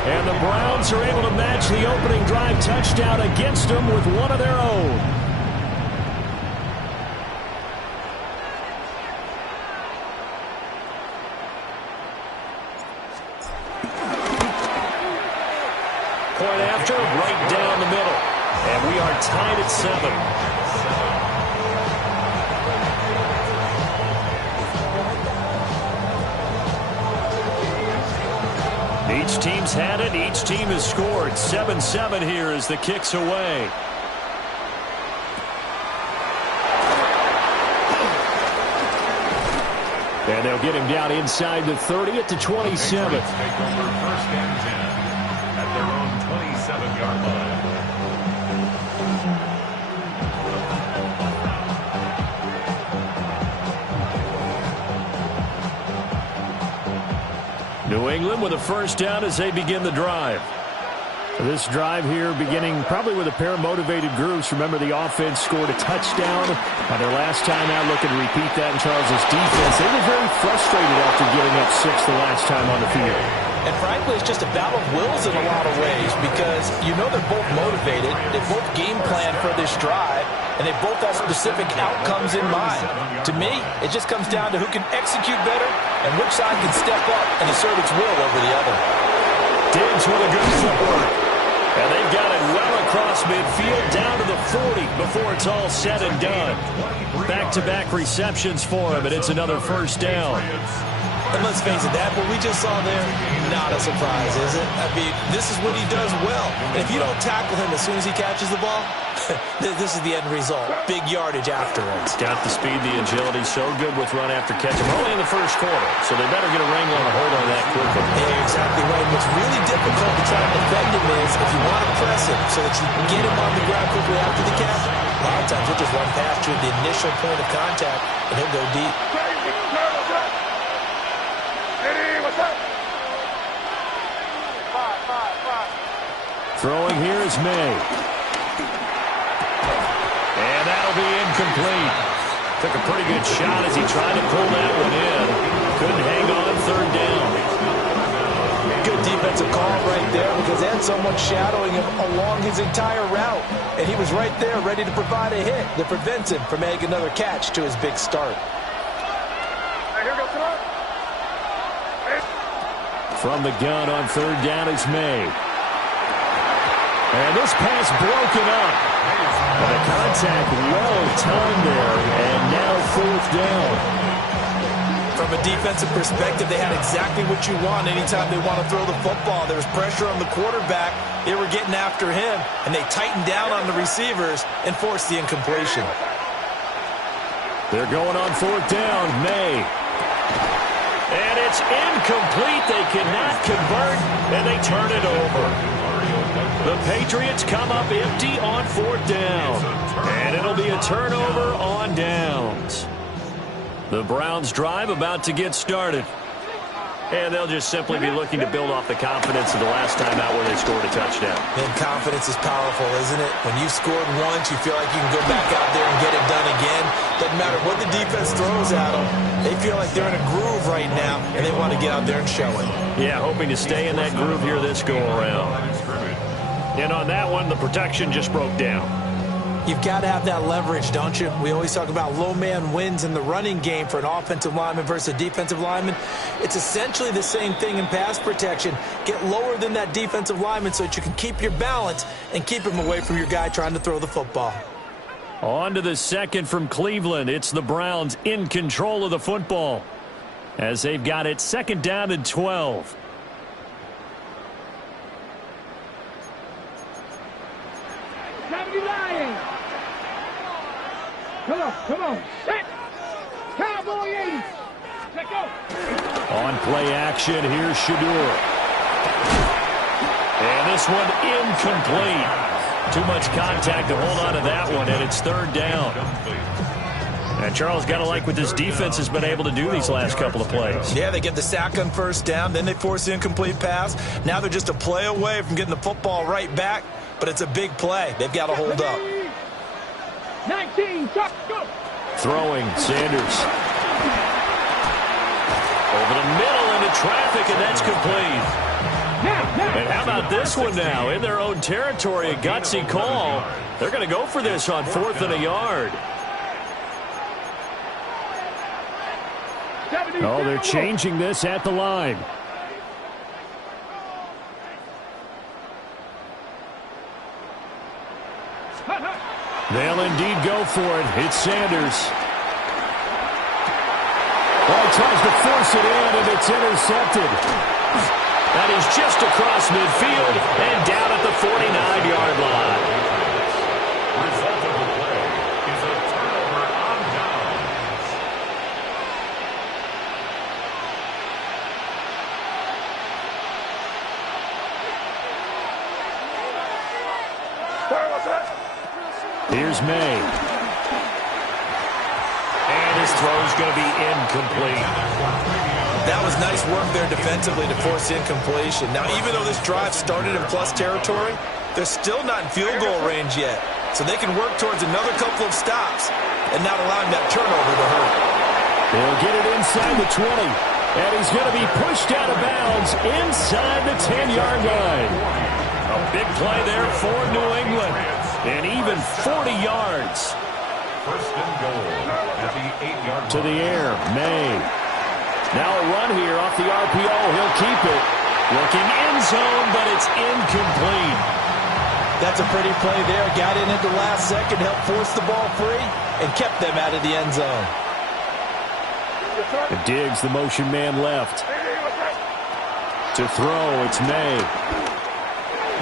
And the Browns are able to match the opening drive touchdown against them with one of their own. Point after, right down the middle. And we are tied at 7. Each team's had it. Each team has scored. 7-7 here as the kick's away. And they'll get him down inside the 30 at the 27. Take over 1st and 10 at their own 27-yard line. New England with a 1st down as they begin the drive. This drive here beginning probably with a pair of motivated groups. Remember, the offense scored a touchdown on their last time out. Looking to repeat that in Charles' defense. They were very frustrated after giving up 6 the last time on the field. And frankly, it's just a battle of wills in a lot of ways because you know they're both motivated. They both game plan for this drive, and they both have specific outcomes in mind. To me, it just comes down to who can execute better and which side can step up and assert its will over the other. Diggs with a good footwork. And they've got it well across midfield down to the 40 before it's all said and done. Back-to-back receptions for him, and it's another 1st down. And let's face it, that what we just saw there, not a surprise, is it? I mean, this is what he does well. And if you don't tackle him as soon as he catches the ball, this is the end result. Big yardage afterwards. Got the speed, the agility, so good with run after catch. We're only in the 1st quarter, so they better get a wrangle and a hold on that quickly. Yeah, exactly right. What's really difficult to try to defend him is if you want to press him so that you can get him on the ground quickly after the catch, a lot of times he'll just run past you at the initial point of contact, and he'll go deep. Throwing here is May. And that'll be incomplete. Took a pretty good shot as he tried to pull that one in. Couldn't hang on 3rd down. Good defensive call right there because they had someone shadowing him along his entire route. And he was right there ready to provide a hit that prevents him from making another catch to his big start. From the gun on 3rd down is May. And this pass broken up. And the contact well timed there. And now 4th down. From a defensive perspective, they had exactly what you want anytime they want to throw the football. There was pressure on the quarterback. They were getting after him. And they tightened down on the receivers and forced the incompletion. They're going on 4th down. May. And it's incomplete. They cannot convert. And they turn it over. The Patriots come up empty on 4th down. And it'll be a turnover on downs. The Browns drive about to get started. And they'll just simply be looking to build off the confidence of the last time out where they scored a touchdown. And confidence is powerful, isn't it? When you've scored once, you feel like you can go back out there and get it done again. Doesn't matter what the defense throws at them. They feel like they're in a groove right now, and they want to get out there and show it. Yeah, hoping to stay in that groove here this go-around. And on that one, the protection just broke down. You've got to have that leverage, don't you? We always talk about low man wins in the running game for an offensive lineman versus a defensive lineman. It's essentially the same thing in pass protection. Get lower than that defensive lineman so that you can keep your balance and keep him away from your guy trying to throw the football. On to the 2nd from Cleveland. It's the Browns in control of the football as they've got it 2nd down and 12. Come on. Set. Cowboy 80. Let's go. On play action, here's Shadur. And this one incomplete. Too much contact to hold on to that one, and it's 3rd down. And Charles, got to like what this defense has been able to do these last couple of plays. Yeah, they get the sack on 1st down, then they force the incomplete pass. Now they're just a play away from getting the football right back, but it's a big play. They've got to hold up. 19, go. Throwing, Sanders. Over the middle into traffic, and that's complete. And how about this one now? In their own territory, a gutsy call. They're going to go for this on 4th and a yard. Oh, they're changing this at the line. They'll indeed go for it. It's Sanders. Well, he tries to force it in, and it's intercepted. And he's just across midfield and down at the 49-yard line. Result of the play is a turnover on downs. Here's May. And his throw's going to be incomplete. That was nice work there defensively to force incompletion. Now, even though this drive started in plus territory, they're still not in field goal range yet. So they can work towards another couple of stops and not allowing that turnover to hurt. They'll get it inside the 20. And he's going to be pushed out of bounds inside the 10-yard line. A big play there for New England. And even 40 yards. First and goal at the 8-yard line. To the air, May. Now a run here off the RPO. He'll keep it. Looking end zone, but it's incomplete. That's a pretty play there. Got in at the last second, helped force the ball free, and kept them out of the end zone. And Diggs, the motion man left. To throw, it's May.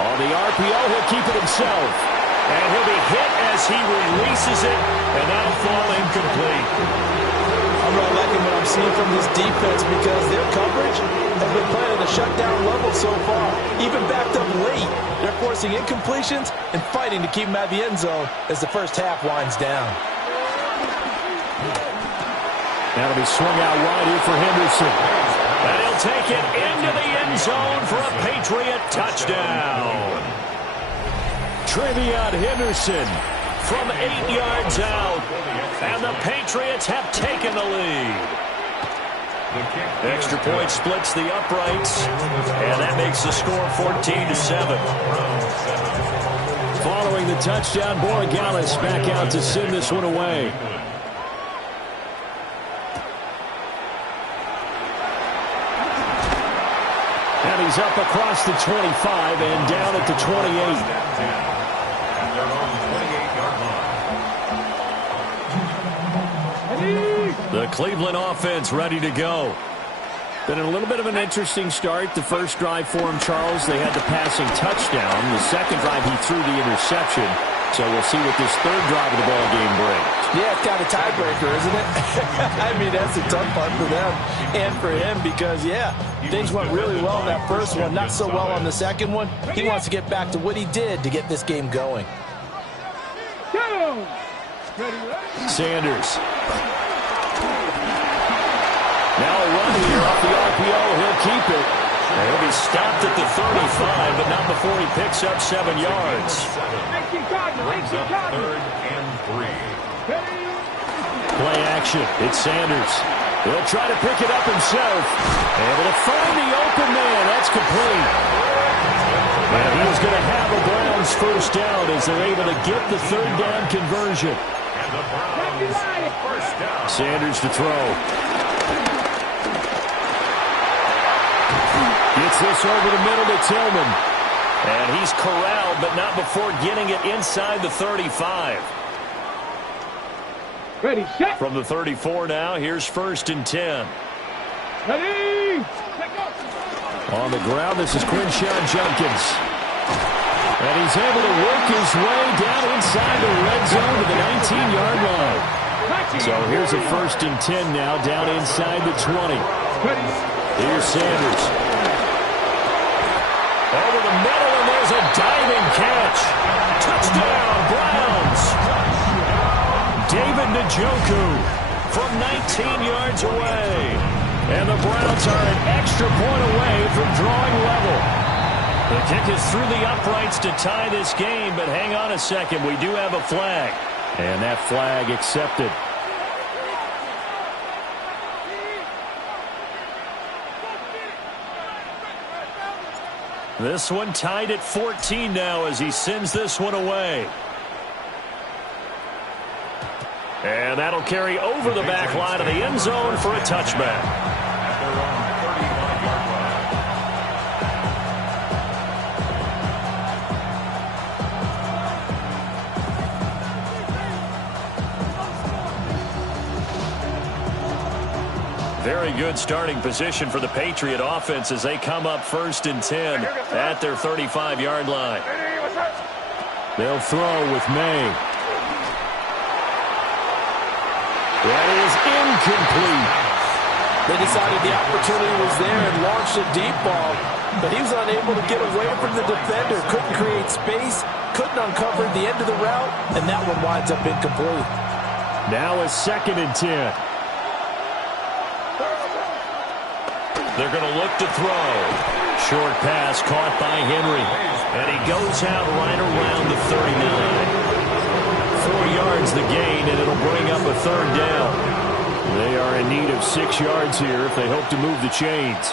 On the RPO, he'll keep it himself. And he'll be hit as he releases it, and that'll fall incomplete. I'm really liking what I'm seeing from this defense because their coverage has been playing at a shutdown level so far. Even backed up late, they're forcing incompletions and fighting to keep them out of the end zone as the first half winds down. That'll be swung out wide here for Henderson. And he'll take it into the end zone for a Patriot touchdown. Trevion Henderson from 8 yards out. And the Patriots have taken the lead. Extra point splits the uprights. And that makes the score 14-7. Following the touchdown, Borregales back out to send this one away. And he's up across the 25 and down at the 28. The Cleveland offense ready to go. Been a little bit of an interesting start. The first drive for him, Charles, they had the passing touchdown. The second drive, he threw the interception. So we'll see what this third drive of the ball game brings. Yeah, it's kind of a tiebreaker, isn't it? I mean, that's the tough part for them and for him because, yeah, things went really well in that first one, not so well on the second one. He wants to get back to what he did to get this game going. Sanders. Now a run here off the RPO. He'll keep it. And he'll be stopped at the 35, but not before he picks up 7 yards. Brings up 3rd and 3. Play action. It's Sanders. He'll try to pick it up himself. Able to find the open man. That's complete. And he's going to have a Browns first down as they're able to get the third down conversion. And the Browns first down. Sanders to throw. Gets this over the middle to Tillman. And he's corralled, but not before getting it inside the 35. Ready, set. From the 34 now, here's 1st and 10. Ready, On the ground, this is Quinshawn Junkins. And he's able to work his way down inside the red zone to the 19-yard line. So here's a 1st and 10 now, down inside the 20. Here's Sanders. Over the middle, and there's a diving catch. Touchdown, Browns. David Njoku from 19 yards away. And the Browns are an extra point away from drawing level. The kick is through the uprights to tie this game, but hang on a second. We do have a flag. And that flag accepted. This one tied at 14 now as he sends this one away. And that'll carry over the back line of the end zone for a touchback. At their own 35-yard Very good starting position for the Patriot offense as they come up 1st and 10 at their 35-yard line. They'll throw with May. That is incomplete. They decided the opportunity was there and launched a deep ball, but he was unable to get away from the defender, couldn't create space, couldn't uncover the end of the route, and that one winds up incomplete. Now a 2nd and 10. They're going to look to throw. Short pass caught by Henry. And he goes out right around the 39. 4 yards the gain, and it'll bring up a 3rd down. They are in need of 6 yards here if they hope to move the chains.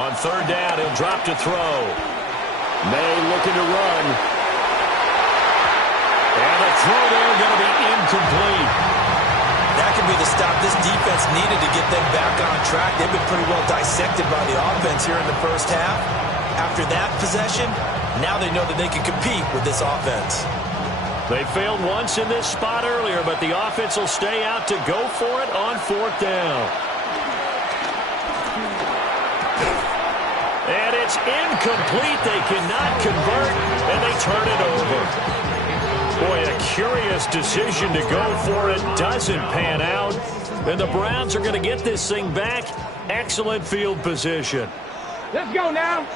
On 3rd down, he'll drop to throw. May looking to run. And the throw there going to be incomplete. That could be the stop this defense needed to get them back on track. They've been pretty well dissected by the offense here in the first half. After that possession, now they know that they can compete with this offense. They failed once in this spot earlier, but the offense will stay out to go for it on 4th down. And it's incomplete. They cannot convert, and they turn it over. Boy, a curious decision to go for it. Doesn't pan out. And the Browns are going to get this thing back. Excellent field position. Let's go now.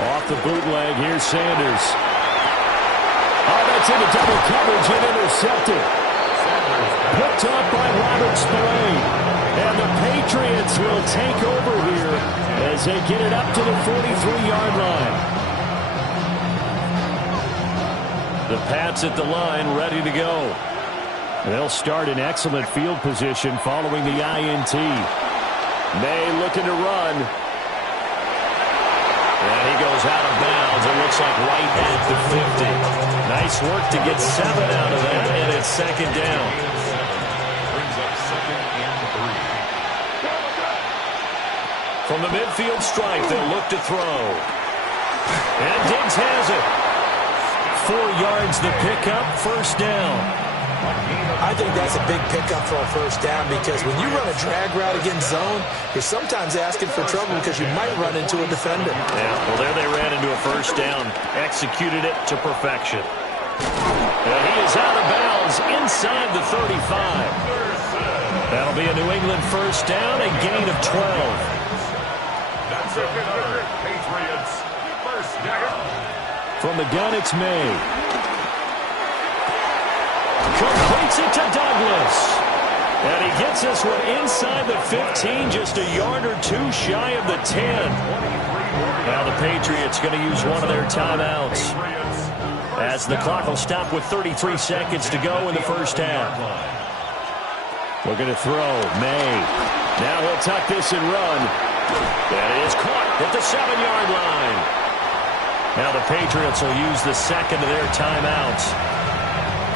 Off the bootleg, here's Sanders. Oh, that's into double coverage and intercepted. Picked up by Robert Spillane. And the Patriots will take over here as they get it up to the 43-yard line. The Pats at the line, ready to go. They'll start in excellent field position following the INT. May looking to run. And he goes out of bounds. It looks like right at the 50. Nice work to get 7 out of that, and it's 2nd down. Brings up 2nd and 3. From the midfield stripe, they'll look to throw. And Diggs has it. 4 yards the pickup, 1st down. I think that's a big pickup for a 1st down because when you run a drag route against zone, you're sometimes asking for trouble because you might run into a defender. Yeah, well, there they ran into a 1st down. Executed it to perfection. And he is out of bounds inside the 35. That'll be a New England 1st down, a gain of 12. That's another Patriots 1st down. From the gun, it's May. Completes it to Douglas. And he gets this one inside the 15, just a yard or 2 shy of the 10. Now the Patriots going to use one of their timeouts as the clock will stop with 33 seconds to go in the 1st half. We're going to throw. May. Now he'll tuck this and run. That is caught at the 7-yard line. Now the Patriots will use the 2nd of their timeouts.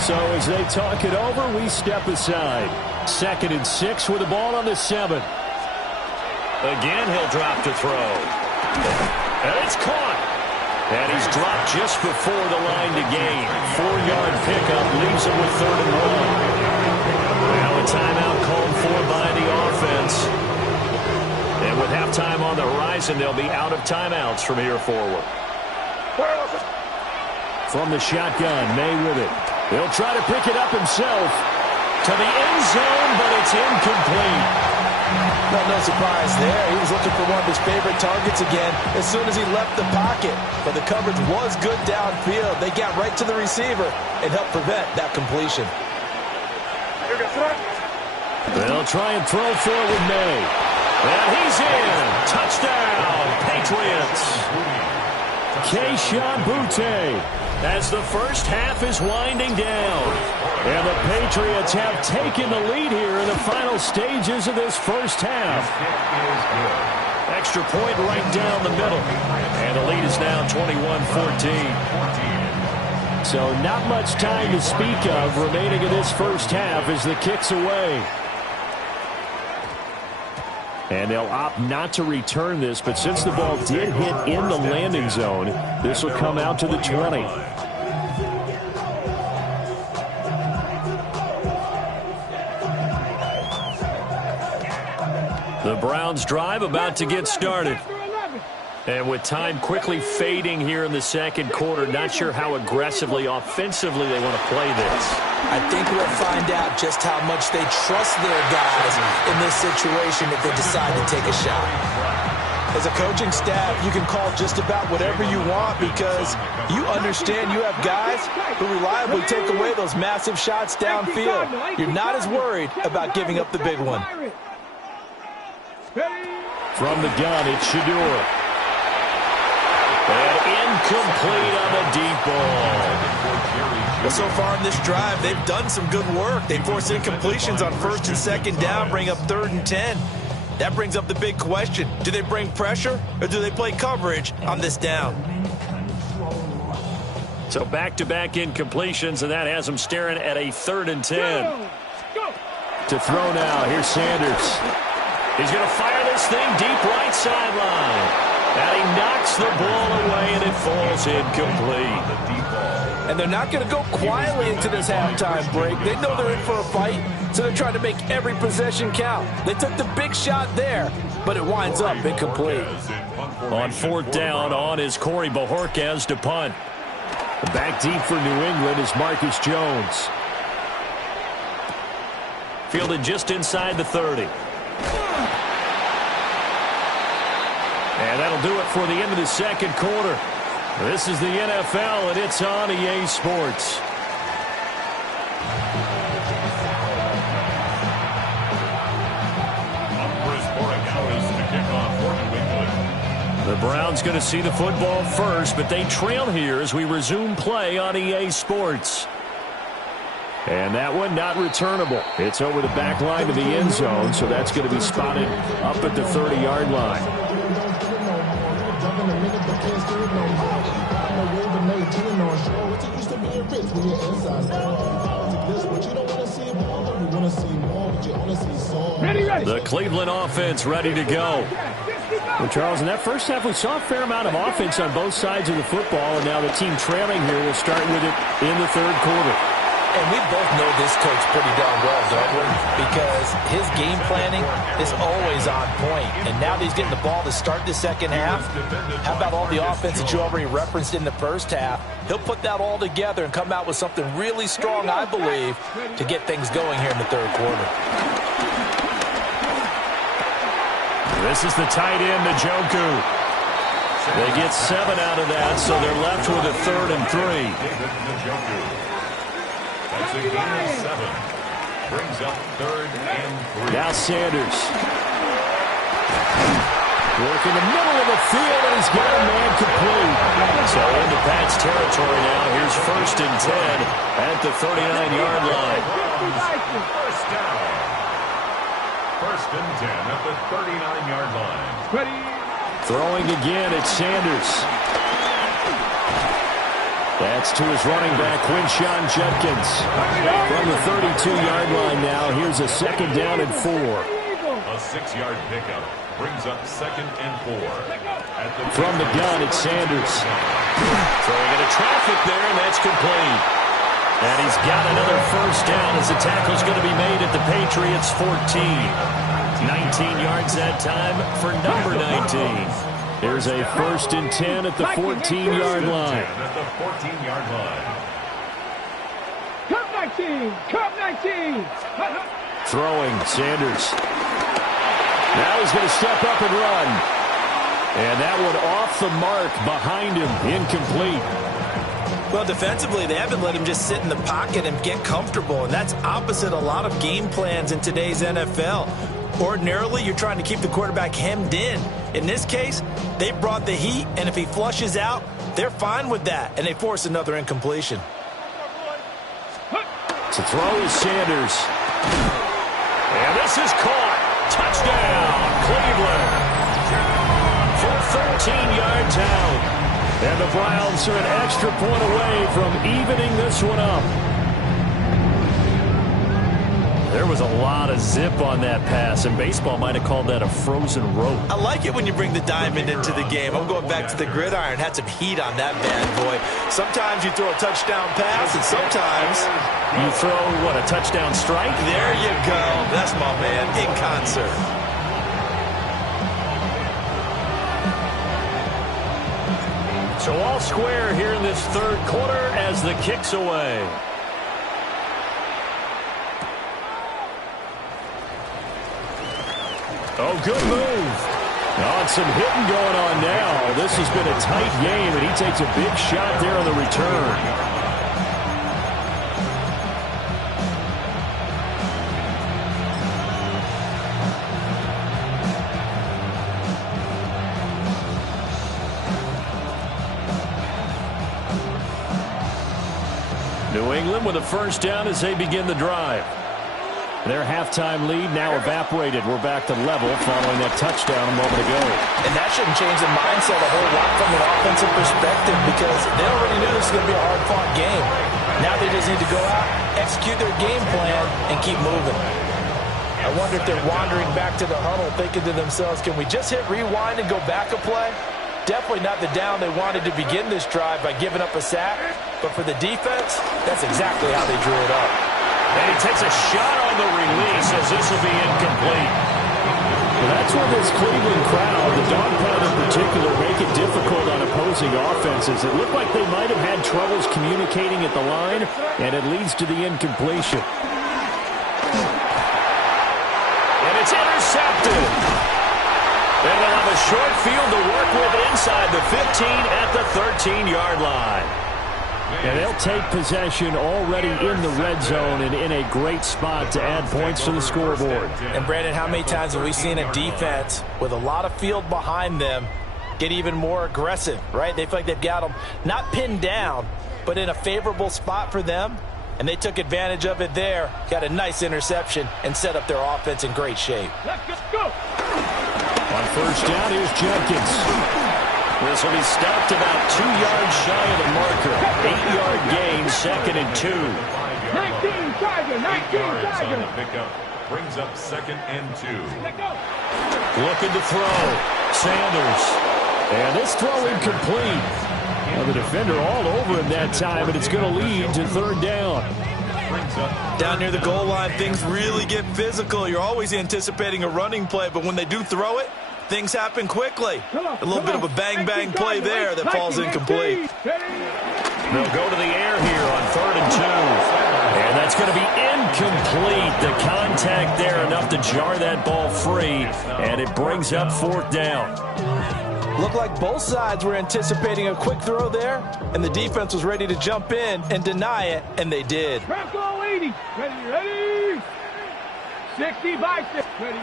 So as they talk it over, we step aside. 2nd and 6 with the ball on the 7. Again, he'll drop to throw. And it's caught. And he's dropped just before the line to gain. 4-yard pickup leaves him with 3rd and 1. Now a timeout called for by the offense. And with halftime on the horizon, they'll be out of timeouts from here forward. From the shotgun, May with it. He'll try to pick it up himself to the end zone, but it's incomplete. Well, no surprise there. He was looking for one of his favorite targets again as soon as he left the pocket. But the coverage was good downfield. They got right to the receiver and helped prevent that completion. They'll try and throw forward May. And he's in. Touchdown, Patriots. Keyshawn Boutte as the 1st half is winding down. And the Patriots have taken the lead here in the final stages of this 1st half. Extra point right down the middle. And the lead is now 21-14. So not much time to speak of remaining in this 1st half as the kick's away. And they'll opt not to return this, but since the ball did hit in the landing zone, this will come out to the 20. The Browns drive about to get started. And with time quickly fading here in the second quarter, not sure how aggressively, offensively they want to play this. I think we'll find out just how much they trust their guys in this situation if they decide to take a shot. As a coaching staff, you can call just about whatever you want because you understand you have guys who reliably take away those massive shots downfield. You're not as worried about giving up the big one. From the gun, it's Shedeur. And incomplete on the deep ball. Well, so far in this drive, they've done some good work. They force incompletions on 1st and 2nd down, bring up 3rd and 10. That brings up the big question. Do they bring pressure or do they play coverage on this down? So back-to-back incompletions, and that has them staring at a 3rd and 10. To throw now, here's Sanders. He's going to fire this thing deep right sideline. And he knocks the ball away, and it falls incomplete. And they're not going to go quietly into this halftime break. They know they're in for a fight, so they're trying to make every possession count. They took the big shot there, but it winds up incomplete. On 4th down, on is Corey Bojorquez to punt. Back deep for New England is Marcus Jones. Fielded just inside the 30. And that'll do it for the end of the second quarter. This is the NFL, and it's on EA Sports. The Browns going to see the football first, but they trail here as we resume play on EA Sports. And that one not returnable. It's over the back line to the end zone, so that's going to be spotted up at the 30-yard line. The Cleveland offense ready to go. Well, Charles, in that first half, we saw a fair amount of offense on both sides of the football, and now the team trailing here will start with it in the third quarter. And we both know this coach pretty darn well, don't we? Because his game planning is always on point. And now that he's getting the ball to start the second half, how about all the offense that you already referenced in the first half? He'll put that all together and come out with something really strong, I believe, to get things going here in the third quarter. This is the tight end, Njoku. They get 7 out of that, so they're left with a 3rd and 3. That's a gain of 7. Brings up 3rd and 3. Now Sanders. Work in the middle of the field, and he's got a man complete. So into Pat's territory now. Here's 1st and 10 at the 39-yard line. First down. 1st and 10 at the 39-yard line. Throwing again, it's Sanders. That's to his running back, Quinshon Judkins. From the 32-yard line now, here's a 2nd down and 4. A 6-yard pickup brings up 2nd and 4. From the gun, it's Sanders. Throwing into traffic there, and that's complete. And he's got another 1st down as the tackle's going to be made at the Patriots' 14. 19 yards that time for number 19. There's a 1st and 10 at the 14-yard line. At the 14-yard line. Cup 19! Cup 19! Throwing, Sanders. Now he's going to step up and run. And that one off the mark behind him, incomplete. Well, defensively, they haven't let him just sit in the pocket and get comfortable, and that's opposite a lot of game plans in today's NFL. Ordinarily, you're trying to keep the quarterback hemmed in. In this case, they brought the heat, and if he flushes out, they're fine with that, and they force another incompletion. To throw is Sanders. And this is caught. Touchdown, Cleveland. For 13 yards out. And the Browns are an extra point away from evening this one up. There was a lot of zip on that pass, and baseball might have called that a frozen rope. I like it when you bring the diamond into the game. I'm going back to the gridiron. Had some heat on that bad boy. Sometimes you throw a touchdown pass, and sometimes you throw, what, a touchdown strike? There you go. That's my man in concert. So all square here in this third quarter as the kick's away. Oh, good move. Oh, and some hitting going on now. This has been a tight game, and he takes a big shot there on the return. New England with a first down as they begin the drive. Their halftime lead now evaporated. We're back to level following that touchdown a moment ago. And that shouldn't change the mindset a whole lot from an offensive perspective because they already knew this was going to be a hard-fought game. Now they just need to go out, execute their game plan, and keep moving. I wonder if they're wandering back to the huddle thinking to themselves, can we just hit rewind and go back a play? Definitely not the down they wanted to begin this drive by giving up a sack. But for the defense, that's exactly how they drew it up. And he takes a shot on the release as this will be incomplete. Well, that's where this Cleveland crowd, the dog pound in particular, make it difficult on opposing offenses. It looked like they might have had troubles communicating at the line, and it leads to the incompletion. And it's intercepted. And they'll have a short field to work with inside the 15 at the 13-yard line. And they'll take possession already in the red zone and in a great spot to add points to the scoreboard. And, Brandon, how many times have we seen a defense with a lot of field behind them get even more aggressive, right? They feel like they've got them not pinned down, but in a favorable spot for them. And they took advantage of it there, got a nice interception, and set up their offense in great shape. Let's go. On first down, here's Jenkins. This will be stopped about 2 yards shy of the marker. 8-yard gain, 2nd and 2. 19 Tiger, 19 Tiger. On the pickup brings up 2nd and 2. Let's go. Looking to throw. Sanders. And this throw incomplete. Well, the defender all over him that time, but it's going to lead to 3rd down. Down near the goal line, things really get physical. You're always anticipating a running play, but when they do throw it, things happen quickly. A little bit of a bang-bang play there that falls incomplete. They'll go to the air here on 3rd and 2. And that's going to be incomplete. The contact there enough to jar that ball free, and it brings up 4th down. Looked like both sides were anticipating a quick throw there, and the defense was ready to jump in and deny it, and they did. Bronco 80. Ready. 60 by 6. Ready.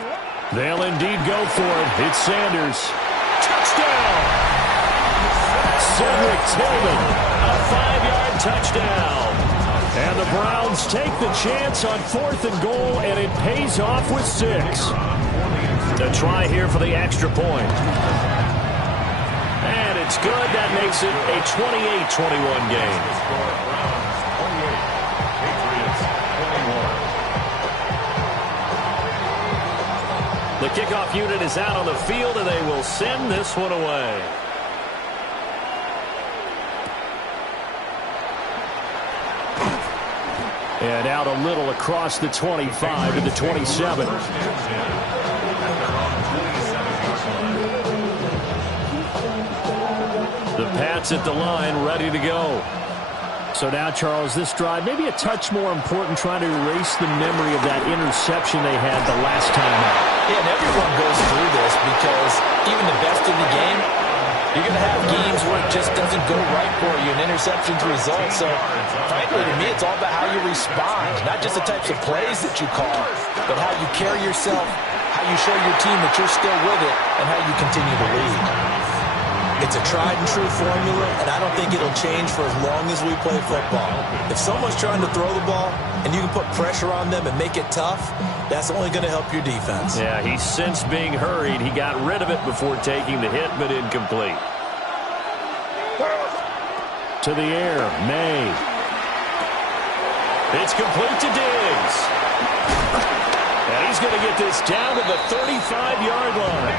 They'll indeed go for it. It's Sanders. Touchdown! Cedric Tillman, a 5-yard touchdown. And the Browns take the chance on 4th and goal, and it pays off with 6. The try here for the extra point. And it's good. That makes it a 28-21 game. The kickoff unit is out on the field, and they will send this one away. And out a little across the 25 to the 27. The Pats at the line, ready to go. So now, Charles, this drive, maybe a touch more important, trying to erase the memory of that interception they had the last time out. Yeah, and everyone goes through this because even the best in the game, you're going to have games where it just doesn't go right for you, and interceptions result. So, frankly, to me, it's all about how you respond, not just the types of plays that you call, but how you carry yourself, how you show your team that you're still with it, and how you continue to lead. It's a tried-and-true formula, and I don't think it'll change for as long as we play football. If someone's trying to throw the ball and you can put pressure on them and make it tough, that's only going to help your defense. Yeah, he's since being hurried. He got rid of it before taking the hit, but incomplete. To the air, May. It's complete to Diggs. And he's going to get this down to the 35-yard line.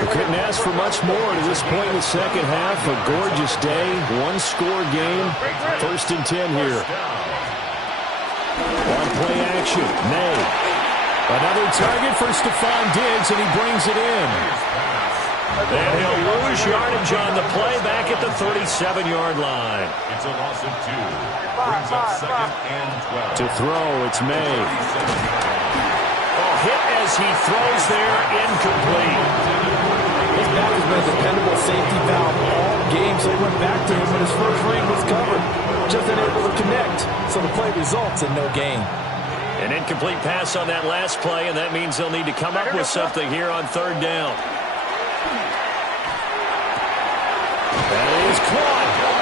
We couldn't ask for much more to this point in the second half. A gorgeous day, one-score game. 1st and 10 here. On play action, May. Another target for Stephon Diggs, and he brings it in. And he'll lose yardage on the play back at the 37-yard line. It's a loss of 2. Brings up 2nd and 12. To throw, it's May. Hit as he throws there, incomplete. His back has been a dependable safety valve all game, so he went back to him when his first read was covered. Just unable to connect, so the play results in no gain. An incomplete pass on that last play, and that means they'll need to come up with something here on 3rd down. That is caught.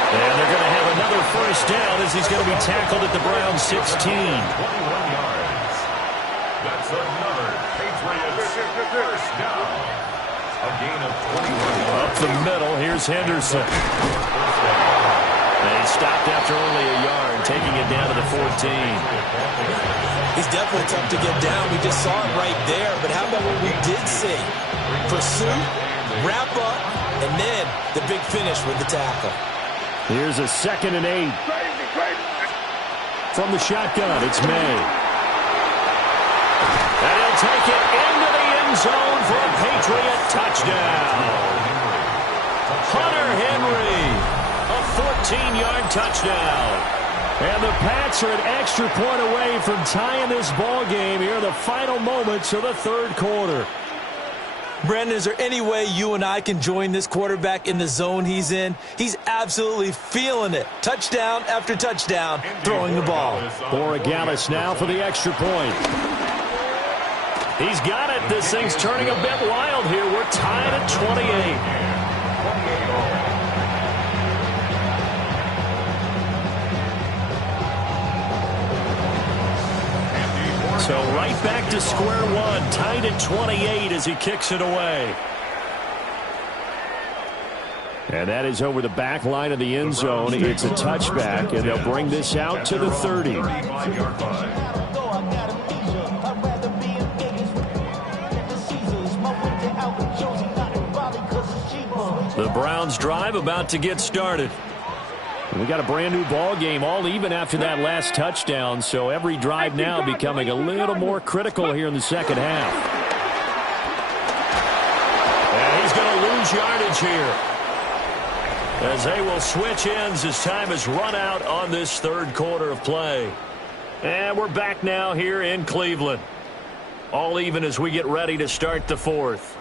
And they're going to have another first down as he's going to be tackled at the Browns 16. 21 yards. That's another Patriots first down. A gain of 21 yards. Up the middle, here's Henderson. They stopped after only a yard, taking it down to the 14. He's definitely tough to get down. We just saw it right there. But how about what we did see? Pursue, wrap up, and then the big finish with the tackle. Here's a 2nd and 8. From the shotgun, it's May. And he'll take it into the end zone for a Patriot touchdown. Hunter Henry, a 14-yard touchdown. And the Pats are an extra point away from tying this ball game here in the final moments of the 3rd quarter. Brandon, is there any way you and I can join this quarterback in the zone he's in? He's absolutely feeling it. Touchdown after touchdown, throwing the ball. Borregales now for the extra point. He's got it. This thing's turning a bit wild here. We're tied at 28. So right back to square one, tied at 28 as he kicks it away. And that is over the back line of the end zone. It's a touchback, and they'll bring this out to the 30. The Browns drive about to get started. We got a brand new ball game, all even after that last touchdown, so every drive now becoming a little more critical here in the second half. And he's going to lose yardage here as they will switch ends as time has run out on this 3rd quarter of play. And we're back now here in Cleveland, all even as we get ready to start the 4th.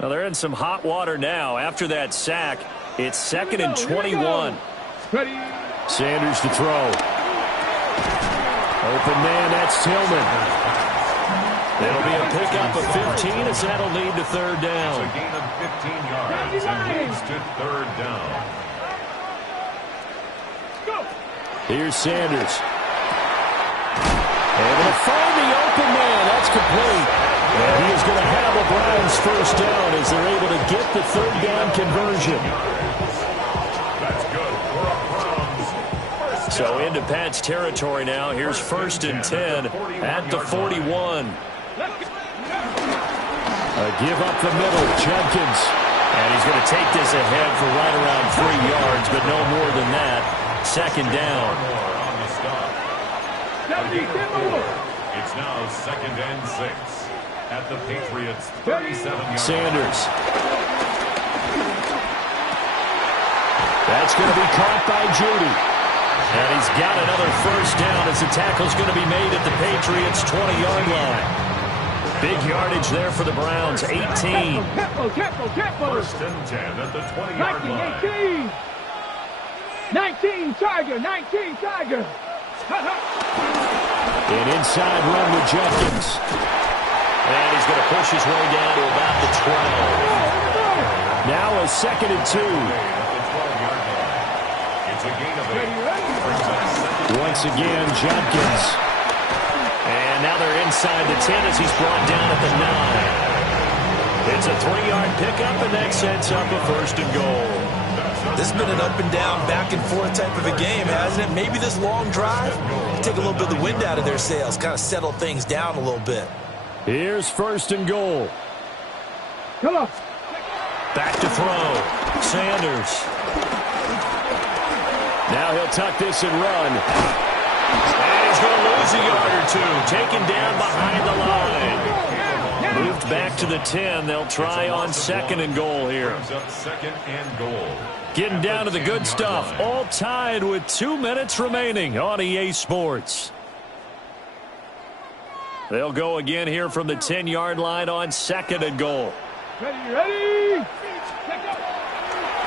Well, they're in some hot water now. After that sack, it's 2nd and 21. Sanders to throw. Open man, that's Tillman. It'll be a pickup of 15 as that'll lead to 3rd down. It's a gain of 15 yards and leads to 3rd down. Here's Sanders. Able to find the open man. That's complete. And he is going to have a Browns first down as they're able to get the 3rd down conversion. That's good for a Browns. So into Pats territory now. Here's 1st and 10 at the 41. A give up the middle, Judkins. And he's going to take this ahead for right around 3 yards, but no more than that. 2nd down. It's now 2nd and 6 at the Patriots' 37-yard. Sanders. That's going to be caught by Judy. And he's got another first down as the tackle's going to be made at the Patriots' 20-yard line. Big yardage there for the Browns, 18. 1st and 10 at the 20-yard line. 19, Tiger, 19, Tiger. An inside run with Judkins. And he's going to push his way down to about the 12. Now a 2nd and 2. It's a gain of 8. Once again, Judkins. And now they're inside the 10 as he's brought down at the 9. It's a 3-yard pickup, and that sets up a 1st and goal. This has been an up and down, back and forth type of a game, hasn't it? Maybe this long drive, take a little bit of the wind out of their sails, kind of settle things down a little bit. Here's 1st and goal. Come on. Back to throw. Sanders. Now he'll tuck this and run. And he's going to lose a yard or two. Taken down behind the line. Moved back to the 10. They'll try on second and goal here. Second and goal. Getting down to the good stuff. All tied with 2 minutes remaining on EA Sports. They'll go again here from the 10-yard line on second and goal. Ready?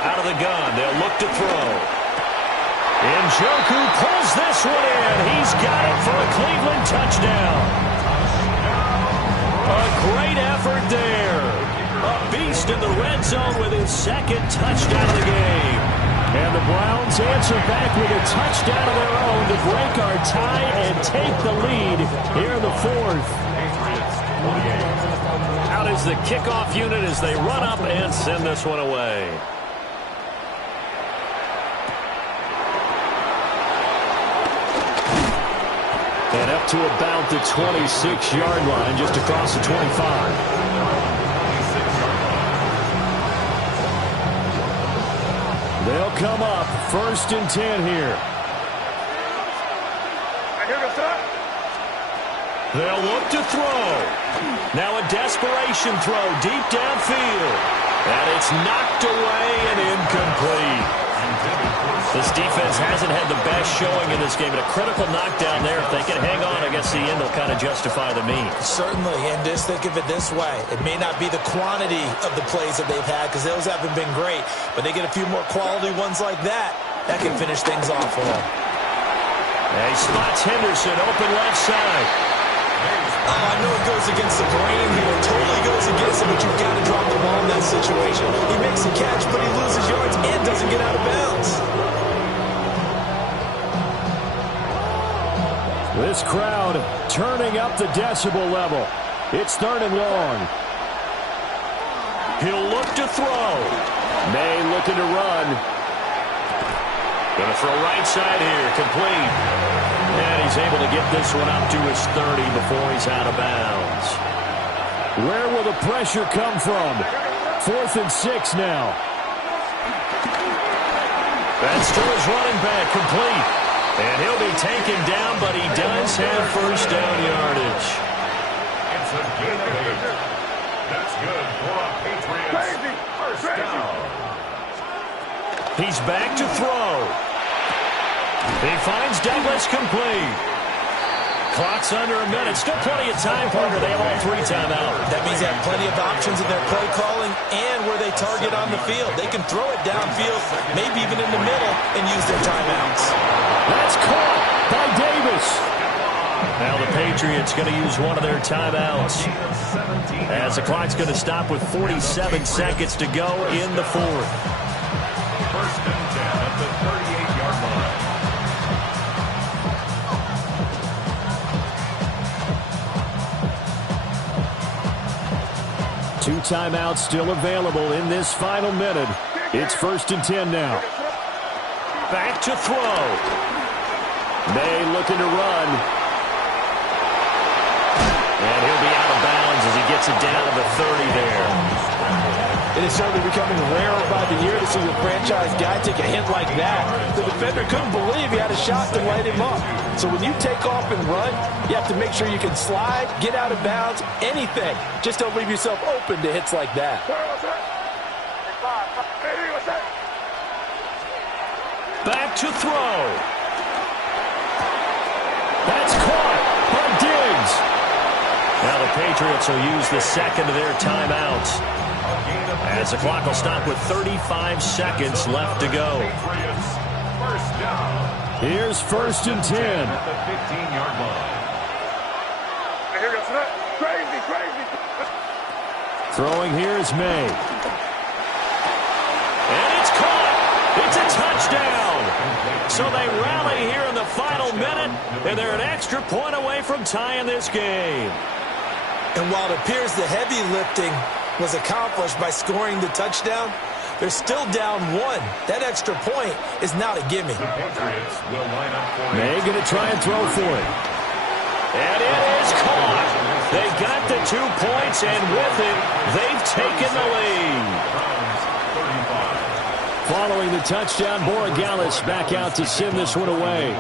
Out of the gun. They'll look to throw. Njoku pulls this one in. He's got it for a Cleveland touchdown. A great effort there. A beast in the red zone with his second touchdown of the game. And the Browns answer back with a touchdown of their own to break our tie and take the lead here in the fourth. Out is the kickoff unit as they run up and send this one away. And up to about the 26-yard line, just across the 25. They'll come up first and 10 here. They'll look to throw. Now a desperation throw deep downfield. And it's knocked away and incomplete. This defense hasn't had the best showing in this game, but a critical knockdown there. If they can hang on, I guess the end will kind of justify the means. Certainly, and just think of it this way. It may not be the quantity of the plays that they've had, because those haven't been great, but they get a few more quality ones like that, that can finish things off for them. He spots Henderson, open left side. Oh, I know it goes against the grain here. It totally goes against it, but you've got to drop the ball in that situation. He makes a catch, but he loses yards and doesn't get out of bounds. This crowd turning up the decibel level. It's third and long. He'll look to throw. May looking to run. Going to throw right side here, complete. And he's able to get this one up to his 30 before he's out of bounds. Where will the pressure come from? 4th and 6 now. That's to his running back, complete. And he'll be taken down, but he does have first down yardage. It's a gain of 8. That's good for a Patriots first down. He's back to throw. He finds Douglas complete. Clock's under a minute. Still plenty of time, Parker. They have all 3 timeouts. That means they have plenty of options in their play calling and where they target on the field. They can throw it downfield, maybe even in the middle, and use their timeouts. That's caught by Davis. Now the Patriots going to use one of their timeouts as the clock's going to stop with 47 seconds to go in the fourth. First and 10 at the 38-yard line. Two timeouts still available in this final minute. It's first and 10 now. Back to throw. May looking to run. And he'll be out of bounds as he gets it down to the 30 there. It is certainly becoming rarer by the year to see your franchise guy take a hit like that. The defender couldn't believe he had a shot to light him up. So when you take off and run, you have to make sure you can slide, get out of bounds, anything. Just don't leave yourself open to hits like that. Back to throw. That's caught by Diggs. Now the Patriots will use the second of their timeouts, as the clock will stop with 35 seconds left to go. Here's first and 10. At the 15-yard line. Throwing here is May. And it's caught. It's a touchdown. So they rally here in the final minute, and they're an extra point away from tying this game. And while it appears the heavy lifting was accomplished by scoring the touchdown, they're still down 1. That extra point is not a gimme. The Patriots will line up for May going to try and throw for it. And it is caught. They got the 2 points, and with it, they've taken the lead. Following the touchdown, Borregales back out to send this one away.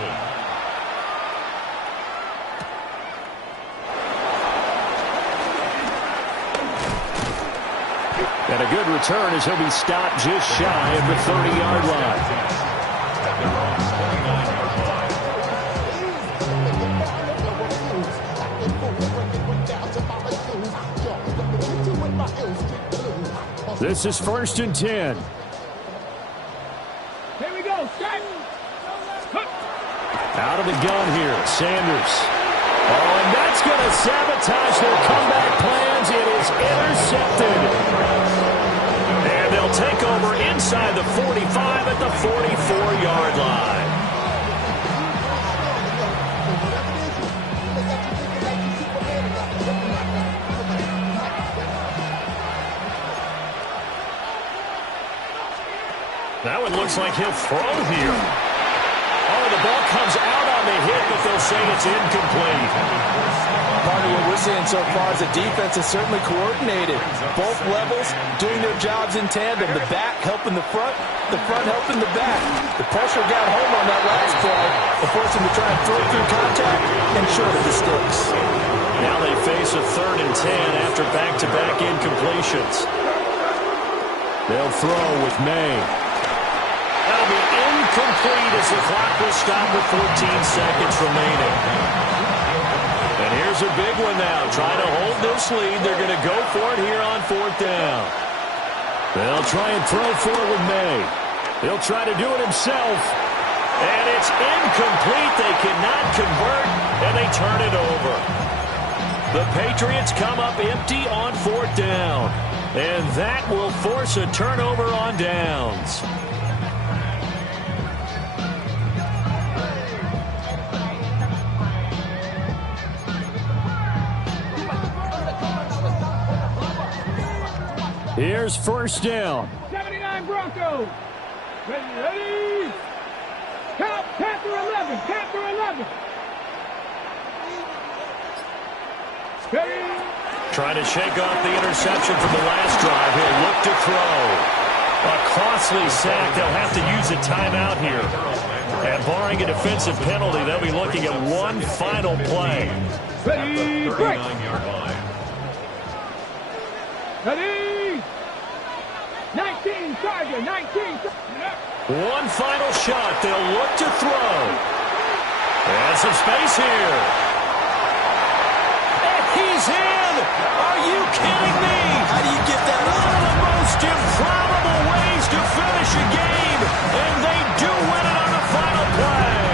And a good return as he'll be stopped just shy of the 30-yard line. This is 1st and 10. Here we go. Out of the gun here, Sanders. Oh, and that's going to sabotage their comeback plans. It is intercepted. And they'll take over inside the 45 at the 44-yard line. That one looks like he'll throw here. Oh, the ball comes out on the hit, but they'll say it's incomplete. Part of what we're seeing so far is the defense is certainly coordinated. Both levels doing their jobs in tandem. The back helping the front helping the back. The pressure got home on that last play and forced him to try and throw through contact and short of the sticks. Now they face a 3rd and 10 after back-to-back incompletions. They'll throw with May. That'll be incomplete as the clock will stop with 14 seconds remaining. And here's a big one now. Trying to hold this lead. They're going to go for it here on 4th down. They'll try and throw for it with May. He'll try to do it himself. And it's incomplete. They cannot convert, and they turn it over. The Patriots come up empty on 4th down. And that will force a turnover on downs. Here's 1st down. 79 Broncos. Ready. Count. Panther 11. Panther 11. Ready. Trying to shake off the interception from the last drive. He'll look to throw. A costly sack. They'll have to use a timeout here. And barring a defensive penalty, they'll be looking at one final play. Ready. Break. Ready. 19, Tiger, 19. One final shot. They'll look to throw. And some space here. And he's in. Are you kidding me? How do you get that One off? of the most improbable ways to finish a game. And they do win it on the final play.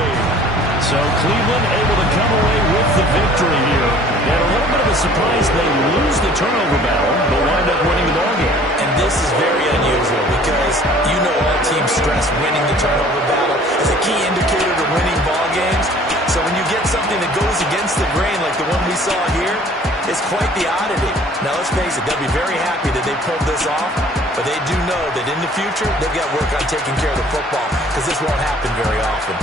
So Cleveland able to come away with the victory here. And a little bit of a surprise, they lose the turnover battle, but wind up winning the ballgame. And this is very unusual because you know all teams stress winning the turnover battle as a key indicator to winning ball games. So when you get something that goes against the grain like the one we saw here, it's quite the oddity. Now let's face it, they'll be very happy that they pulled this off, but they do know that in the future they've got work on taking care of the football because this won't happen very often.